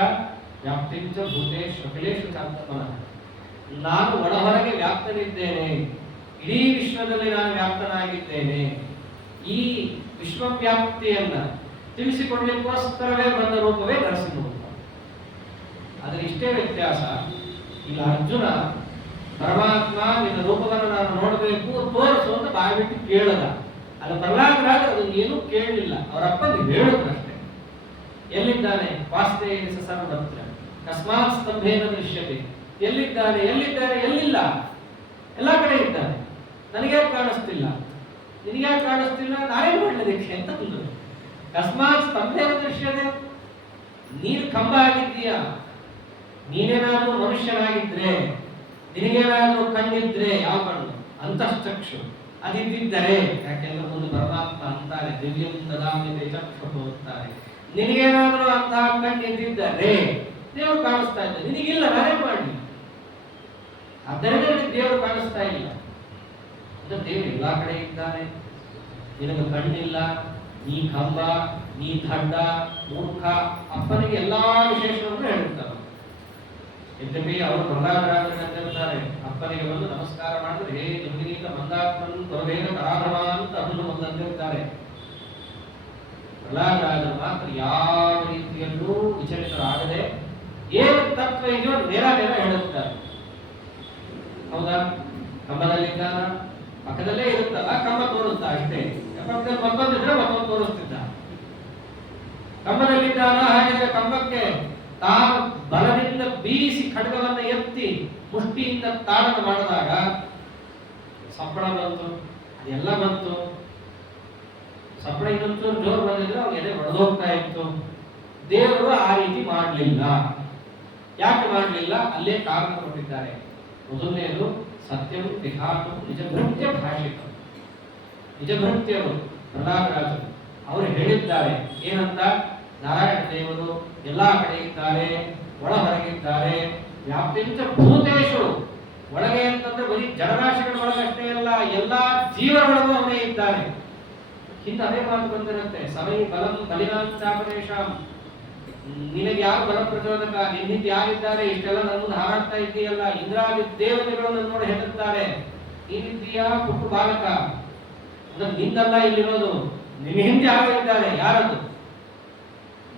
ವ್ಯಾಪ್ತಿಂಚ ಭೂತೇಶು ಅಖಿಲೇಶು ಚಾತ್ಮನಃ. ನಾನು ಒಳಹೊರಗೆ ವ್ಯಾಪ್ತನಿದ್ದೇನೆ, ಇಡೀ ವಿಶ್ವದಲ್ಲಿ ನಾನು ವ್ಯಾಪ್ತನಾಗಿದ್ದೇನೆ. ಈ ವಿಶ್ವವ್ಯಾಪ್ತಿಯನ್ನ ತಿಳಿಸಿಕೊಡ್ಲಿಕ್ಕೋಸ್ಕರವೇ ಬಂದ ರೂಪವೇ ನರಸಿಂಹ ರೂಪ. ಆದರೆ ಇಷ್ಟೇ ವ್ಯತ್ಯಾಸ, ಈಗ ಅರ್ಜುನ ಪರಮಾತ್ಮ ನಿನ್ನ ರೂಪವನ್ನು ನಾನು ನೋಡಬೇಕು ತೋರಿಸು ಅಂತ ಬಾಯ್ಬಿಟ್ಟು ಕೇಳದ. ಅದು ಪ್ರಹ್ಲಾದರಾಜ ಅದು ಏನೂ ಕೇಳಲಿಲ್ಲ, ಅವರಪ್ಪನಿಗೆ ಹೇಳಿದ್ರಷ್ಟೇ. ಎಲ್ಲಿದ್ದಾನೆ? ವಾಸ್ತೇ ಸರ್ವತ್ರ ಕಸ್ಮಾತ್ ಸ್ತಂಭೇನ ದೃಶ್ಯತೆ. ಎಲ್ಲಿದ್ದಾನೆ ಎಲ್ಲಿದ್ದಾನೆ ಎಲ್ಲಿಲ್ಲ, ಎಲ್ಲ ಕಡೆ ಇದ್ದಾನೆ. ನನಗ್ಯಾಕೆ ಕಾಣಿಸ್ತಿಲ್ಲ? ನಿನಗ್ಯಾಕೆ ಕಾಣಿಸ್ತಿಲ್ಲ? ನಾನೇ ಮಾಡಲಿಕ್ಕೆ ಅಂತ ಅಂದರು. ಕಸ್ಮಾತ್ ಸ್ತಂಭೇನ ದೃಶ್ಯತೆ. ನೀನು ಕಂಬ ಆಗಿದ್ದೀಯ. ನೀನೇನಾದ್ರೂ ಮನುಷ್ಯನಾಗಿದ್ರೆ, ನಿನಗೇನಾದ್ರೂ ಕಣ್ಣಿದ್ರೆ, ಯಾವ ಕಣ್ಣು? ಅಂತಶ್ಚಕ್ಷು ಅದಿದ್ದರೆ, ಯಾಕೆಂದ್ರೆ ಒಂದು ಪರಮಾತ್ಮ ಅಂತಾನೆ ದಿವ್ಯಂ ದದಾಮಿ ಚಕ್ಷು ಅಂತಾರೆ. ನಿನಗೇನಾದ್ರೂ ಅಂತಹ ಕಣ್ಣಿದ್ದರೆ ದೇವರು ಕಾಣಿಸ್ತಾ ಇದ್ದ. ನಿನಗಿಲ್ಲ, ನಾನೇ ಮಾಡಲಿ. ಆದ್ದರಿಂದ ದೇವರು ಕಾಣಿಸ್ತಾ ಇಲ್ಲ. ಅಂದ್ರೆ ದೇವರು ಎಲ್ಲಾ ಕಡೆ ಇದ್ದಾನೆ. ನಿನಗೆ ಕಣ್ಣಿಲ್ಲ, ನೀ ಕಂಬ, ನೀ ದಂಡ, ಮೂರ್ಖ. ಅಪ್ಪನಿಗೆ ಎಲ್ಲಾ ವಿಶೇಷವನ್ನು ಹೇಳ್ತಾರೆ. ಯದ್ಯಪಿ ಅವರು ಪ್ರಹ್ಲಾದರಾಜರಂತಿರ್ತಾರೆ. ಅಪ್ಪನಿಗೆ ಬಂದು ನಮಸ್ಕಾರ ಮಾಡಿದ್ರೆ ಹೇ ಜಗದೀತ ಮಂದಾತ್ಮನ್ ಪರವೇನ ಕರಾಧವ ಅಂತ ಅದನ್ನು ಬಂದಂತಿರ್ತಾರೆ. ಪ್ರಹ್ಲಾದರಾಜರು ಮಾತ್ರ ಯಾವ ರೀತಿಯಲ್ಲೂ ವಿಚಲಿತರಾಗದೆ ಏನು ತತ್ವ ಇದೆಯೋ ನೇರ ಹೇಳುತ್ತಾರೆ. ಹೌದಾ? ಕಂಬದಲ್ಲಿದ್ದಾನ, ಪಕ್ಕದಲ್ಲೇ ಇರುತ್ತಲ್ಲ, ಕಂಬ ತೋರಿಸ್ತಾ ಅಷ್ಟೇ. ಪಕ್ಕದಲ್ಲಿ ಮತ್ತೊಂದಿದ್ರೆ ಮತ್ತೊಂದು ತೋರಿಸ್ತಿದ್ದ. ಕಂಬದಲ್ಲಿದ್ದಾನ, ಹಾಗಿದ್ರೆ ಕಂಬಕ್ಕೆ ತಾನು ಬಲದಿಂದ ಬೀಸಿ ಖಡ್ಗವನ್ನ ಎತ್ತಿ ಮುಷ್ಟಿಯಿಂದ ತಾಡನ ಮಾಡಿದಾಗ ಸಪ್ಪಳ ಬಂತು, ಅದೆಲ್ಲ ಬಂತು. ಸಪ್ಪಳ ಇನ್ನೊಂಚೂರು ಜೋರು ಬಂದಿದ್ರೆ ಅವ್ರಿಗೆ ಎದೆ ಒಡೆದೋಗ್ತಾ ಇತ್ತು. ದೇವರು ಆ ರೀತಿ ಮಾಡಲಿಲ್ಲ. ಯಾಕೆ ಮಾಡಲಿಲ್ಲ? ಅಲ್ಲೇ ಕಾರಣ ಕೊಟ್ಟಿದ್ದಾರೆ. ಮೊದಲನೇದು ಸತ್ಯಂ ವಿಘಾತು ನಿಜಭೃತ್ಯ ಭಾಷಿಕ. ನಿಜಭೃತ್ಯರು ಪ್ರಹ್ಲಾದರಾಜರು ಅವರು ಹೇಳಿದ್ದಾರೆ ಏನಂತ? ನಾರಾಯಣ ದೇವರು ಎಲ್ಲಾ ಕಡೆ ಇದ್ದಾರೆ, ಒಳ ಹೊರಗಿದ್ದಾರೆ. ವ್ಯಾಪ್ತಿಂಚ ಭೂತೇಶು, ಒಳಗೆ ಅಂತಂದ್ರೆ ಬರೀ ಜಡರಾಶಿಗಳ ಒಳಗಷ್ಟೇ ಅಲ್ಲ, ಎಲ್ಲಾ ಜೀವನ ಒಳಗೂ ಅವನೇ ಇದ್ದಾನೆ. ಹಿಂದೆ ಅದೇ ಮಾತು ಬಂದಿರುತ್ತೆ, ಸಮಯ ಬಲಂ ಬಲಿನಾಂಚಾಪದೇಶಾಂ. ನಿನಗೆ ಯಾರು ಬಲ ಪ್ರಚೋದಕ? ನಿನ್ನಿಂದ ಯಾರಿದ್ದಾರೆ? ಇಷ್ಟೆಲ್ಲ ನನ್ನ ಮುಂದೆ ಹಾರಾಡ್ತಾ ಇದ್ದೀಯಲ್ಲ. ಇಂದ್ರಾದಿ ದೇವತೆಗಳನ್ನು ನೋಡಿ ಹೇಳುತ್ತಾರೆ, ನೀನಿದ್ದೀಯಾ ಪುಟ್ಟು ಬಾಲಕ, ಅಂದ್ರೆ ನಿಂದಲ್ಲ ಇಲ್ಲಿರೋದು, ನಿನ್ನ ಹಿಂದೆ ಯಾರು ಇದ್ದಾರೆ? ಯಾರದು?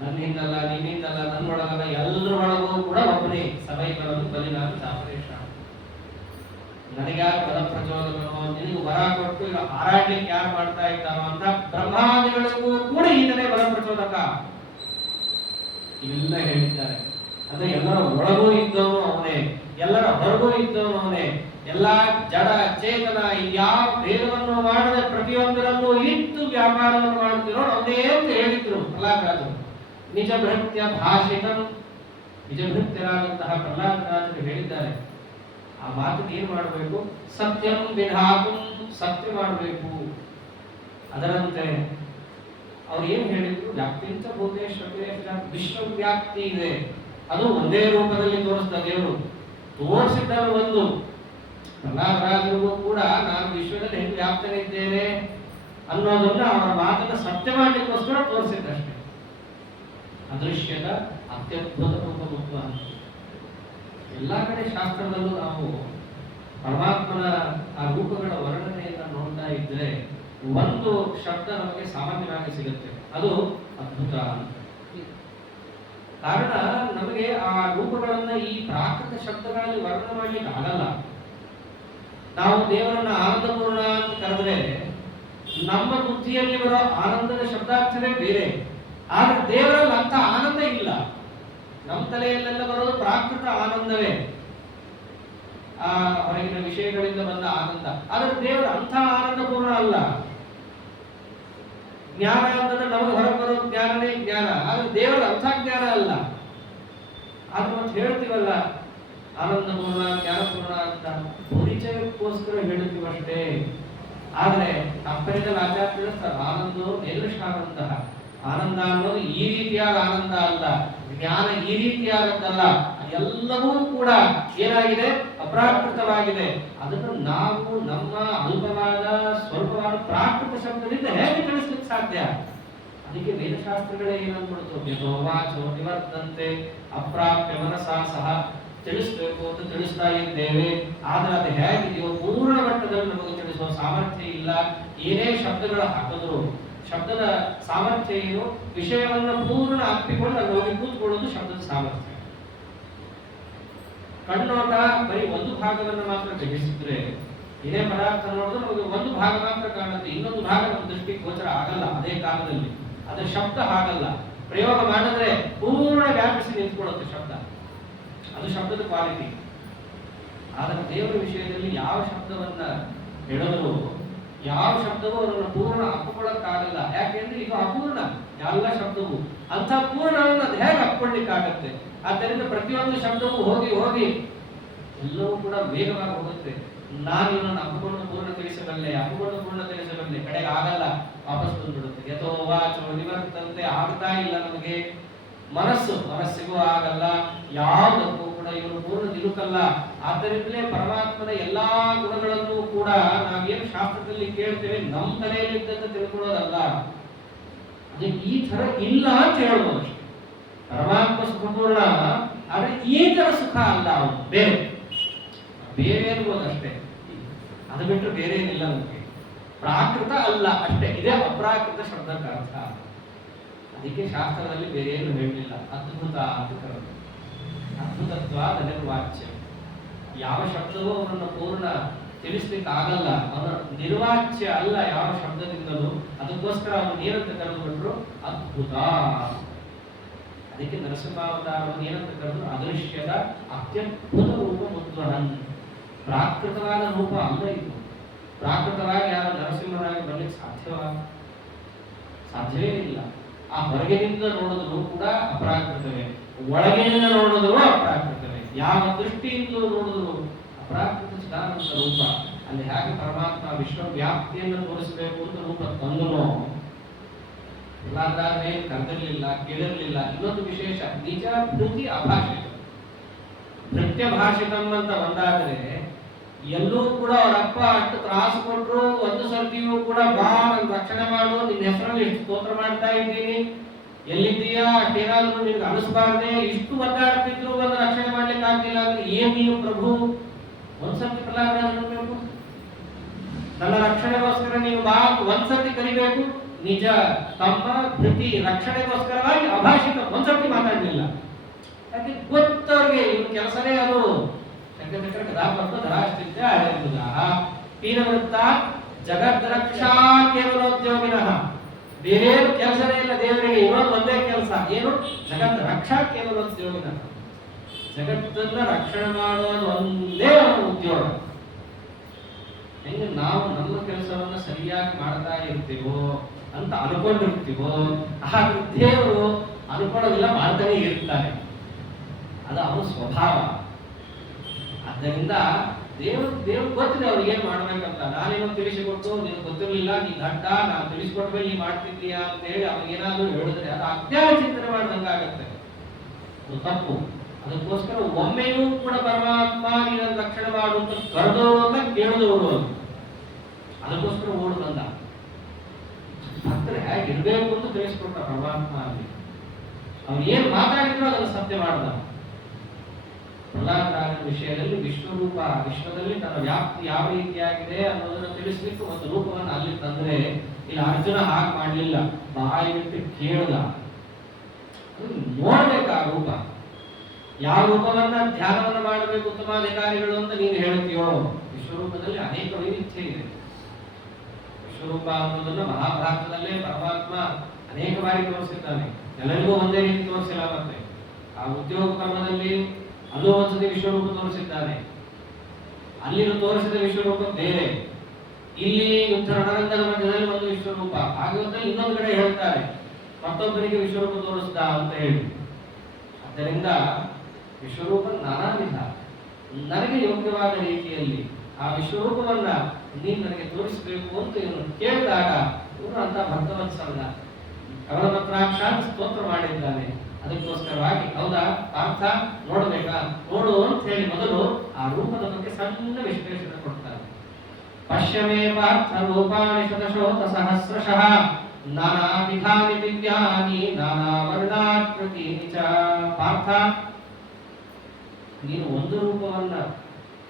ನನ್ನ ಹಿಂದಲ್ಲ, ನಿನ್ನಿಂದಲ್ಲ, ನನ್ನೊಳಗಲ್ಲ, ಎಲ್ಲರೊಳಗೂ ಕೂಡ ಒಬ್ಬನೇ. ಸಮಯ ಬಲಂ ಬಲಿನಾಂಚಾಪದೇಶ. ನನಗ್ಯಾರು ಬಲ ಪ್ರಚೋದಕನೋ, ನಿನಗೆ ವರ ಕೊಟ್ಟು ಈಗ ಹಾರಾಡ್ಲಿಕ್ಕೆ ಯಾರು ಮಾಡ್ತಾ ಇದ್ದಾರೋ ಅಂತ ಬ್ರಹ್ಮಾದಿಗಳಿಗೂ ಕೂಡ ಈತನೇ ಬಲ ಪ್ರಚೋದಕ. ಇವೆಲ್ಲ ಹೇಳಿದ್ದಾರೆ. ಅಂದ್ರೆ ಎಲ್ಲರ ಒಳಗೂ ಇದ್ದವನು ಅವನೇ, ಎಲ್ಲರ ಹೊರಗೂ ಇದ್ದವನು ಅವನೇ. ಎಲ್ಲಾ ಜಡ ಚೇತನ ಯಾವ ಭೇದವನ್ನು ಮಾಡದೆ ಪ್ರತಿಯೊಂದರಲ್ಲೂ ಇಟ್ಟು ವ್ಯಾಪಾರವನ್ನು ಮಾಡುತ್ತಿರೋ ಅವನೇ ಅಂತ ಹೇಳಿದ್ರು ಪ್ರಹ್ಲಾದರಾಜರು. ನಿಜ ಭೃತ್ಯ ಭಾಷಿಕಂ, ನಿಜ ಭೃತ್ಯರಾದಂತಹ ಪ್ರಹ್ಲಾದರಾಜರು ಹೇಳಿದ್ದಾರೆ. ಆ ಮಾತಿಗೆ ಏನ್ ಮಾಡಬೇಕು? ಸತ್ಯಂ ವಿಧಾತುಂ, ಸತ್ಯ ಮಾಡಬೇಕು. ಅದರಂತೆ ಅವ್ರು ಏನ್ ಹೇಳಿದ್ರು? ವ್ಯಾಪ್ತಿಂತ ಭೂತೇಶ್ವರ ವಿಶ್ವವ್ಯಾಪ್ತಿ ಇದೆ, ಅದು ಒಂದೇ ರೂಪದಲ್ಲಿ ತೋರಿಸಿದ ದೇವರು. ತೋರಿಸಿದ್ದನ್ನು ಒಂದು ಪ್ರಹ್ಲಾದರಾಜರಿಗೂ ಕೂಡ ನಾನು ವಿಶ್ವದಲ್ಲಿ ಹೆಂಗೆ ವ್ಯಾಪ್ತನಿದ್ದೇನೆ ಅನ್ನೋದನ್ನ ಅವರ ಮಾತನ್ನ ಸತ್ಯ ಮಾಡಲಿಕ್ಕೋಸ್ಕರ ತೋರಿಸಿದ್ದಷ್ಟೇ. ಅದೃಶ್ಯದ ಅತ್ಯದ್ಭುತ ರೂಪ. ಎಲ್ಲಾ ಕಡೆ ಶಾಸ್ತ್ರದಲ್ಲೂ ನಾವು ಪರಮಾತ್ಮನ ಆ ರೂಪಗಳ ವರ್ಣನೆಯನ್ನ ನೋಡ್ತಾ ಇದ್ರೆ ಒಂದು ಶಬ್ದ ನಮಗೆ ಸಾಮಾನ್ಯವಾಗಿ ಸಿಗುತ್ತೆ, ಅದು ಅದ್ಭುತ. ಕಾರಣ ನಮಗೆ ಆ ರೂಪಗಳನ್ನ ಈ ಪ್ರಾಕೃತ ಶಬ್ದಗಳಲ್ಲಿ ವರ್ಣನೆ ಮಾಡ್ಲಿಕ್ಕೆ ಆಗಲ್ಲ. ನಾವು ದೇವರನ್ನ ಆನಂದಪೂರ್ಣ ಅಂತ ಕರೆದ್ರೆ ನಮ್ಮ ಬುದ್ಧಿಯಲ್ಲಿ ಬರೋ ಆನಂದದ ಶಬ್ದಾರ್ಥವೇ ಬೇರೆ. ಆದ್ರೆ ದೇವರಲ್ಲಿ ಅಂತ ಆನಂದ ಇಲ್ಲ. ನಮ್ಮ ತಲೆಯಲ್ಲೆಲ್ಲ ಬರೋದು ಪ್ರಾಕೃತ ಆನಂದವೇ, ಆ ಹೊರಗಿನ ವಿಷಯಗಳಿಂದ ಬಂದ ಆನಂದ. ಆದ್ರೆ ದೇವರ ಅಂಥ ಆನಂದಪೂರ್ಣ ಅಲ್ಲ. ಜ್ಞಾನ ಅಂತಂದ್ರೆ ನಮಗೆ ಹೊರಗೆ ಬರೋ ಜ್ಞಾನನೇ ಜ್ಞಾನ, ಆದ್ರೆ ದೇವರ ಅಂಥ ಜ್ಞಾನ ಅಲ್ಲ. ಆದ್ರೆ ಮತ್ತೆ ಹೇಳ್ತೀವಲ್ಲ ಆನಂದಪೂರ್ಣ ಜ್ಞಾನಪೂರ್ಣ ಅಂತ, ಪರಿಚಯಕ್ಕೋಸ್ಕರ ಹೇಳ್ತೀವಷ್ಟೇ. ಆದ್ರೆ ತಪ್ಪರಿದಲ್ಲಿ ಆಚಾರ್ಯ ತಿಳಿಸ್ತಾರೆ, ಆನಂದೋ ನಿರ್ದಿಷ್ಟಾನಂತಹ ಆನಂದ ಅನ್ನೋದು ಈ ರೀತಿಯಾದ ಆನಂದ ಅಲ್ಲ, ಜ್ಞಾನ ಈ ರೀತಿಯಾದದ್ದಲ್ಲ. ಎಲ್ಲವೂ ಕೂಡ ಏನಾಗಿದೆ? ಅಪ್ರಾಕೃತವಾಗಿದೆ. ಅದನ್ನು ನಾವು ನಮ್ಮ ಅಲ್ಪವಾದ ಸ್ವಲ್ಪವಾದ ಪ್ರಾಕೃತ ಶಬ್ದದಿಂದ ಹೇಗೆ ತಿಳಿಸ್ಲಿಕ್ಕೆ ಸಾಧ್ಯ? ಅದಕ್ಕೆ ವೇದಶಾಸ್ತ್ರಗಳೇ ಏನಂದ್ಬಿಡ್ತು, ಯಥೋವಾಚೋ ನಿವರ್ತಂತೆ ಅಪ್ರಾಪ್ಯ ಮನಸಾ ಸಹ ತಿಳಿಸ್ಬೇಕು ಅಂತ ತಿಳಿಸ್ತಾ ಇದ್ದೇವೆ. ಆದ್ರೆ ಅದು ಹೇಗಿದೆಯೋ ಪೂರ್ಣ ಮಟ್ಟದಲ್ಲಿ ನಮಗೆ ತಿಳಿಸುವ ಸಾಮರ್ಥ್ಯ ಇಲ್ಲ. ಏನೇ ಶಬ್ದಗಳು ಹಾಕಿದ್ರು ಶಬ್ದದ ಸಾಮರ್ಥ್ಯ ಏನು? ವಿಷಯವನ್ನು ಪೂರ್ಣ ಅಪ್ಪಿಕೊಂಡು ಅಲ್ಲಿ ಹೋಗಿ ಕೂತ್ಕೊಳ್ಳೋದು ಶಬ್ದದ ಸಾಮರ್ಥ್ಯ. ಕಣ್ಣೋಟ ಬರೀ ಒಂದು ಭಾಗವನ್ನು ಮಾತ್ರ ಗ್ರಹಿಸಿದ್ರೆ, ಏನೇ ಪದಾರ್ಥ ನೋಡಿದ್ರೆ ನಮಗೆ ಒಂದು ಭಾಗ ಮಾತ್ರ ಕಾಣುತ್ತೆ, ಇನ್ನೊಂದು ಭಾಗ ನಮ್ಮ ದೃಷ್ಟಿಗೆ ಗೋಚರ ಆಗಲ್ಲ ಅದೇ ಕಾಲದಲ್ಲಿ. ಅದರ ಶಬ್ದ ಹಾಗಲ್ಲ, ಪ್ರಯೋಗ ಮಾಡಿದ್ರೆ ಪೂರ್ಣ ವ್ಯಾಪಿಸಿ ನಿಂತ್ಕೊಳ್ಳುತ್ತೆ ಶಬ್ದ. ಅದು ಶಬ್ದದ ಕ್ವಾಲಿಟಿ. ಆದರೆ ದೇವರ ವಿಷಯದಲ್ಲಿ ಯಾವ ಶಬ್ದವನ್ನ ಹೇಳಿದ್ರು, ಯಾವ ಶಬ್ದವೂ ಅದನ್ನು ಪೂರ್ಣ ಅಪ್ಪಿಕೊಳ್ಳಕ್ಕಾಗಲ್ಲ. ಯಾಕೆಂದ್ರೆ ಇದು ಅಪೂರ್ಣ ಎಲ್ಲ ಶಬ್ದವು. ಅಂಥ ಪೂರ್ಣವನ್ನು ಅದು ಹೇಗೆ ಅಪ್ಪಿಕೊಳ್ಳಿಕ್ಕಾಗತ್ತೆ? ಆದ್ದರಿಂದ ಪ್ರತಿಯೊಂದು ಶಬ್ದವೂ ಹೋಗಿ ಹೋಗಿ ಎಲ್ಲವೂ ಕೂಡ ವೇಗವಾಗಿ ಹೋಗುತ್ತೆ. ನಾನು ಇವನನ್ನು ಅಪ್ಪಿಕೊಂಡು ಪೂರ್ಣ ತಿಳಿಸಬಲ್ಲೆ, ಅಪ್ಪಿಕೊಂಡು ಪೂರ್ಣ ತಿಳಿಸಬಲ್ಲೆ, ಕಡೆಗೆ ಆಗಲ್ಲ, ವಾಪಸ್ ಬಂದ್ಬಿಡುತ್ತೆ. ಯಥೋ ವಾಚೋ ನಿವರ್ತಂತೆ ಆಗ್ತಾ ಇಲ್ಲ ನಮಗೆ. ಮನಸ್ಸಿಗೂ ಆಗಲ್ಲ, ಯಾವುದಕ್ಕೂ ಕೂಡ ಇವನು ಪೂರ್ಣ ತಿಳುಕಲ್ಲ. ಆದ್ದರಿಂದಲೇ ಪರಮಾತ್ಮನ ಎಲ್ಲಾ ಗುಣಗಳನ್ನು ಕೂಡ ನಾವೇನು ಶಾಸ್ತ್ರದಲ್ಲಿ ಕೇಳ್ತೇವೆ ನಮ್ಮ ತಲೆಯಲ್ಲಿದ್ದಂತ ತಿಳ್ಕೊಳ್ಳೋದಲ್ಲ. ಅದೇ ಈ ತರ ಇಲ್ಲ ಅಂತ ಹೇಳ್ಬೋದು. ಪರಮಾತ್ಮ ಸುಖಪೂರ್ಣ, ಆದ್ರೆ ಈ ತರ ಸುಖ ಅಲ್ಲ, ಅವನು ಬೇರೆ ಬೇರೆ ಇರ್ಬೋದು ಅಷ್ಟೇ. ಅದು ಬಿಟ್ಟರೆ ಬೇರೆ ಏನಿಲ್ಲ ನಮಗೆ. ಪ್ರಾಕೃತ ಅಲ್ಲ ಅಷ್ಟೇ, ಇದೇ ಅಪ್ರಾಕೃತ ಶಬ್ದಕ್ಕೆ ಅರ್ಥ. ಅದಕ್ಕೆ ಶಾಸ್ತ್ರದಲ್ಲಿ ಬೇರೆ ಏನು ಹೇಳಲಿಲ್ಲ, ಅದ್ಭುತ ಅಂತ ಕರೆದು. ಅದ್ಭುತತ್ವ ನಿರ್ವಾಚ್ಯ. ಯಾವ ಶಬ್ದವೂ ಅವನನ್ನು ಪೂರ್ಣ ತಿಳಿಸ್ಲಿಕ್ಕೆ ಆಗಲ್ಲ, ಅವನ ನಿರ್ವಾಚ್ಯ ಅಲ್ಲ ಯಾವ ಶಬ್ದದಿಂದಲೂ. ಅದಕ್ಕೋಸ್ಕರ ಅವನು ಏನಂತ ಕರೆದುಬಿಟ್ರು? ಅದ್ಭುತ. ಅದಕ್ಕೆ ನರಸಿಂಹಾವತಾರವನ್ನು ಏನಂತ ಕರೆದ್ರು? ಅದೃಶ್ಯದ ಅತ್ಯದ್ಭುತ ರೂಪ ಮುದ್ವಹನ್. ಪ್ರಾಕೃತವಾದ ರೂಪ ಅಲ್ಲ ಇದು. ಪ್ರಾಕೃತವಾಗಿ ಯಾರು ನರಸಿಂಹನಾಗಿ ಬರ್ಲಿಕ್ಕೆ ಸಾಧ್ಯವೇ ಇಲ್ಲ. ಆ ಹೊರಗಿನಿಂದ ನೋಡಿದ್ರು ಕೂಡ ಅಪ್ರಾಕೃತವೇ, ಒಳಗಿನಿಂದ ನೋಡಿದ್ರು ಅಪ್ರಾಕೃತವೇ. ಯಾವ ದೃಷ್ಟಿಯಿಂದಲೂ ನೋಡಿದ್ರು ಅಪ್ರಾಕೃತ ಚಿದಾನಂದ ರೂಪ. ಅಲ್ಲಿ ಹೇಗೆ ಪರಮಾತ್ಮ ವಿಶ್ವವ್ಯಾಪ್ತಿಯನ್ನು ತೋರಿಸಬೇಕು ಅಂತ ರೂಪ ತಂದನೋ, ಎಲ್ಲಾದ್ರಾದ್ರೆ ಕರೆದಿರ್ಲಿಲ್ಲ, ಕೇಳಿರ್ಲಿಲ್ಲ. ಇನ್ನೊಂದು ವಿಶೇಷ, ನಿಜ ಭೃತಿ ಅಭಾಷಿತ. ಭೃತ್ಯ ಭಾಷಿತಂ ಅಂತ ಒಂದಾದ್ರೆ ಎಲ್ಲೂ ಕೂಡ ಅವರಪ್ಪ ಅಷ್ಟು ತ್ರಾಸು ಕೊಟ್ಟರು, ಒಂದು ಸರ್ತಿಯೂ ಕೂಡ ಬಾ ನನ್ನ ರಕ್ಷಣೆ ಮಾಡು, ನಿನ್ನ ಹೆಸರಲ್ಲಿ ಇಷ್ಟು ಸ್ತೋತ್ರ ಮಾಡ್ತಾ ಇದ್ದೀನಿ, ಎಲ್ಲಿದ್ದೀಯಾ ಅಷ್ಟೇನಾದ್ರೂ ನಿನ್ಗೆ ಅನಿಸ್ಬಾರ್ದೆ, ಇಷ್ಟು ಒದ್ದಾಡ್ತಿದ್ರು ಒಂದು ರಕ್ಷಣೆ ಮಾಡ್ಲಿಕ್ಕೆ ಆಗ್ಲಿಲ್ಲ ಅಂದ್ರೆ ಏನ್ ನೀನು ಪ್ರಭು? ಒಂದ್ಸರ್ತಿ ಪ್ರಹ್ಲಾದರಾಜಬೇಕು, ನನ್ನ ರಕ್ಷಣೆಗೋಸ್ಕರ ನೀವು ಬಾ ಒಂದ್ಸರ್ತಿ ಕರಿಬೇಕು. ನಿಜ ತಮ್ಮ ಭೃತಿ ರಕ್ಷಣೆಗೋಸ್ಕರವಾಗಿ ಅಭಾಷಿಕ ಒಂದ್ಸರ್ತಿ ಮಾತಾಡಲಿಲ್ಲ. ಯಾಕೆ? ಗೊತ್ತವ್ರಿಗೆ ಇವ್ರ ಕೆಲಸನೇ ಅದು. ಶಂಕಚಕ್ರ ಗದಾಪದ್ಮ ಧರಾಶ್ಚಿತ್ಯ ಹಳೆಂಬುದಾಹ ಪೀನವೃತ್ತ ಜಗದ್ರಕ್ಷಾ ಕೇವಲೋದ್ಯೋಗಿನಃ. ಬೇರೇನು ಕೆಲಸನೇ ಇಲ್ಲ ದೇವರಿಗೆ, ಇರೋದು ಒಂದೇ ಕೆಲಸ, ಏನು? ಜಗತ್ ರಕ್ಷಾ ಕೇವಲೋದ್ಯೋಗಿನಃ. ಜಗತ್ತನ್ನ ರಕ್ಷಣೆ ಮಾಡೋದು ಒಂದೇ ಒಂದು ಉದ್ಯೋಗ. ಹೆಂಗೆ ನಾವು ನಮ್ಮ ಕೆಲಸವನ್ನ ಸರಿಯಾಗಿ ಮಾಡ್ತಾ ಇರ್ತೀವೋ ಅಂತ ಅನ್ಕೊಂಡಿರ್ತೀವೋ, ಹಾಗೆ ದೇವರು ಅನ್ಕೊಳ್ಳೋದಿಲ್ಲ, ಮಾಡ್ತಾನೆ ಇರ್ತಾನೆ. ಅದು ಅವನ ಸ್ವಭಾವ. ಆದ್ದರಿಂದ ದೇವ್ರು ಗೊತ್ತಿದೆ ಅವ್ರಿಗೆ ಏನ್ ಮಾಡ್ಬೇಕಂತ. ನಾನೇನೋ ತಿಳಿಸಿಕೊಟ್ಟು ನಿನಗೆ ಗೊತ್ತಿರಲಿಲ್ಲ, ನೀ ದಡ್ಡ, ನಾನು ತಿಳಿಸಿಕೊಟ್ಮೇಲೆ ನೀ ಮಾಡ್ತಿದ್ದೀಯಾ ಅಂತ ಹೇಳಿ ಅವ್ರಿಗೇನಾದ್ರೂ ಹೇಳಿದ್ರೆ ಅದು ಅಜ್ಞಾನ ಚಿಂತನೆ ಮಾಡ್ದಂಗಾಗತ್ತೆ, ಅದು ತಪ್ಪು. ಅದಕ್ಕೋಸ್ಕರ ಒಮ್ಮೆಯೂ ಕೂಡ ಪರಮಾತ್ಮ ನೀನ ರಕ್ಷಣೆ ಮಾಡುವಂತ ಕರೆದವರು ಅಂತ ಕೇಳಿದವರು, ಅದಕ್ಕೋಸ್ಕರ ಓಡು ಬಂದ. ಭಕ್ತರು ಹೇಗಿರ್ಬೇಕು ಅಂತ ತಿಳಿಸ್ಕೊಟ್ಟ ಪರಮಾತ್ಮ. ಅಲ್ಲಿ ಅವ್ರು ಏನ್ ಮಾತಾಡಿದ್ರು ಅದನ್ನು ಸತ್ಯ ಮಾಡ್ದ. ಪ್ರಹ್ಲಾದರಾಜನ ವಿಷಯದಲ್ಲಿ ವಿಶ್ವರೂಪ, ವಿಶ್ವದಲ್ಲಿ ತನ್ನ ವ್ಯಾಪ್ತಿ ಯಾವ ರೀತಿಯಾಗಿದೆ ಅನ್ನೋದನ್ನ ತಿಳಿಸ್ಲಿಕ್ಕೆ ಒಂದು ರೂಪವನ್ನು ಅಲ್ಲಿ ತಂದ್ರೆ, ಇಲ್ಲಿ ಅರ್ಜುನ ಹಾಗೆ ಮಾಡ್ಲಿಲ್ಲ, ಬಾಯಿ ಬಿಟ್ಟು ಕೇಳ್ದ. ನೋಡ್ಬೇಕು ಆ ರೂಪ, ಯಾವ ರೂಪವನ್ನ ಧ್ಯಾನವನ್ನ ಮಾಡಬೇಕು ಉತ್ತಮಾಧಿಕಾರಿಗಳು ಅಂತ ನೀನು ಹೇಳ್ತೀಯೋ. ವಿಶ್ವರೂಪದಲ್ಲಿ ಅನೇಕ ವೈವಿಧ್ಯ ಇದೆ. ವಿಶ್ವರೂಪ ಅನ್ನೋದನ್ನ ಮಹಾಭಾರತದಲ್ಲೇ ಪರಮಾತ್ಮ ಅನೇಕ ಬಾರಿ ತೋರಿಸಿದ್ದಾನೆ. ಎಲ್ಲರಿಗೂ ಒಂದೇ ರೀತಿ ತೋರಿಸಿಲ್ಲ. ಮತ್ತೆ ಆ ಉದ್ಯೋಗ ಪರ್ವದಲ್ಲಿ ಅಲ್ಲೂ ಒಂದ್ಸತಿ ವಿಶ್ವರೂಪ ತೋರಿಸಿದ್ದಾನೆ. ಅಲ್ಲಿನ ತೋರಿಸಿದ ವಿಶ್ವರೂಪ ಬೇರೆ, ಇಲ್ಲಿ ಯುದ್ಧ ರಣರಂಗದ ಮಧ್ಯದಲ್ಲಿ ಒಂದು ವಿಶ್ವರೂಪ, ಭಾಗವತದಲ್ಲಿ ಇನ್ನೊಂದು ಕಡೆ ಹೇಳ್ತಾರೆ ಮತ್ತೊಬ್ಬರಿಗೆ ವಿಶ್ವರೂಪ ತೋರಿಸ್ದ ಅಂತ ಹೇಳಿ. ಆದ್ದರಿಂದ ವಿಶ್ವರೂಪ ನಾನಾ ವಿಧ. ನನಗೆ ಯೋಗ್ಯವಾದ ರೀತಿಯಲ್ಲಿ ಆ ವಿಶ್ವರೂಪವನ್ನ ನೀನು ನನಗೆ ತೋರಿಸಬೇಕು ಅಂತ ಇವನು ಕೇಳಿದಾಗ ಇವನು ಅಂತ ಭಕ್ತವತ್ಸಲ ಅವನ ಪತ್ರಾಕ್ಷಾತ್ ಸ್ತೋತ್ರ ಮಾಡಿದ್ದಾನೆ. ಅದಕ್ಕೋಸ್ಕರವಾಗಿ ಹೌದಾ ಪಾರ್ಥ ನೋಡ್ಬೇಕಾ, ನೋಡು ಅಂತ ಹೇಳಿ ಮೊದಲು ಆ ರೂಪದ ಬಗ್ಗೆ ಸಣ್ಣ ವಿಶ್ಲೇಷಣೆ ಕೊಡ್ತಾರೆ. ಪಶ್ಯಮೇ ಪಾರ್ಥ ರೂಪಾಣಿ ಶತಶೋತ ಸಹಸ್ರಶಃ ನಾನಾ ವಿಧಾನಿ ದಿವ್ಯಾನಿ ನಾನಾ ವರ್ಣಾಕೃತೀನಿ ಚ. ಪಾರ್ಥ, ನೀನು ಒಂದು ರೂಪವನ್ನ